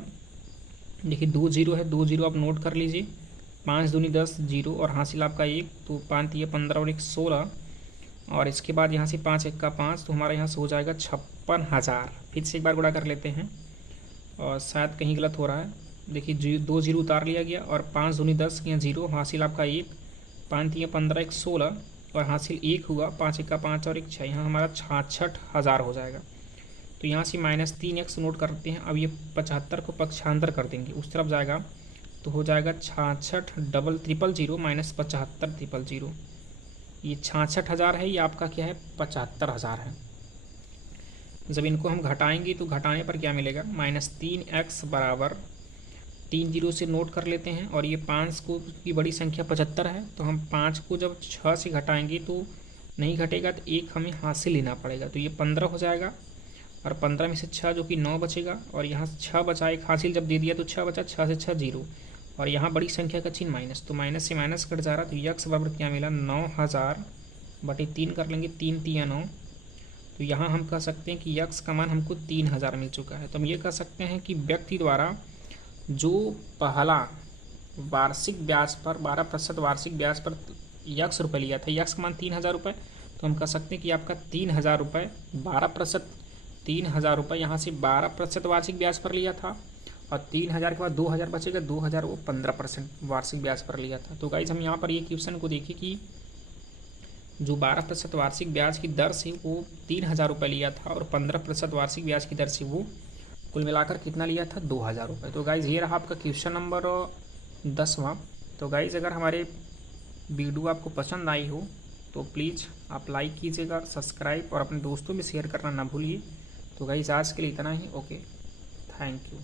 देखिए 2 0 है, 2 0 आप नोट कर लीजिए, 5 दूनी 10 0 और हासिल आपका 1, तो 5 ये 15 और 1 16, और इसके बाद यहाँ से 5 1 का 5, तो हमारा यहाँ से हो जाएगा 56,000। फिर से एक बार गुणा कर लेते हैं और शायद कहीं गलत हो रहा है, देखिए 2 0 उतार लिया गया और 5 दूनी 10 यहाँ 0, हासिल आपका 1, 5 ये 15 1 16 और हासिल 1 हुआ, 5 1 का 5 और 1 6, यहाँ हमारा 66,000 हो जाएगा। तो यहाँ से -3x नोट करते हैं। अब ये 75 को पक्षांतर कर देंगे, उस तरफ जाएगा तो हो जाएगा 66,000 माइनस 75,000। ये 66,000 है, ये आपका क्या है 75,000 है। जब इनको हम घटाएंगे तो घटाने पर क्या मिलेगा, -3x बराबर 3 0 से नोट कर लेते हैं, और ये 5 को की बड़ी संख्या 75 है, तो हम 5 को जब 6 से घटाएंगे तो नहीं घटेगा, तो 1 हमें हासिल लेना पड़ेगा, तो ये 15 हो जाएगा, और 15 में से 6 जो कि 9 बचेगा, और यहाँ से 6 बचा, एक हासिल जब दे दिया तो 6 बचा, 6 से 6 0, और यहाँ बड़ी संख्या का चिन्ह माइनस, तो माइनस से माइनस कट जा रहा, तो यक्स बराबर क्या मिला 9,000 बटे 3 कर लेंगे, 3 3 9, तो यहाँ हम कह सकते हैं कि यक्स का मान हमको 3,000 मिल चुका है। तो हम ये कह सकते हैं कि व्यक्ति द्वारा जो पहला वार्षिक ब्याज पर 12% वार्षिक ब्याज पर यक्स रुपये लिया था, यक्स का मान 3,000 रुपये, तो हम कह सकते हैं कि आपका 3,000 रुपये 12%, 3,000 रुपये यहाँ से 12% वार्षिक ब्याज पर लिया था, और 3,000 के बाद 2,000 बचेगा, 2,000 वो 15% वार्षिक ब्याज पर लिया था। तो गाइज हम यहाँ पर ये क्वेश्चन को देखिए कि जो 12% वार्षिक ब्याज की दर से वो 3,000 रुपये लिया था, और 15% वार्षिक ब्याज की दर से वो कुल मिलाकर कितना लिया था 2,000 रुपये। तो गाइज़ ये रहा आपका क्वेश्चन नंबर 10वां। तो गाइज़ अगर हमारे वीडियो आपको पसंद आई हो तो प्लीज़ आप लाइक कीजिएगा, सब्सक्राइब और अपने दोस्तों में शेयर करना ना भूलिए। तो गाइज़ आज के लिए इतना ही, ओके, थैंक यू।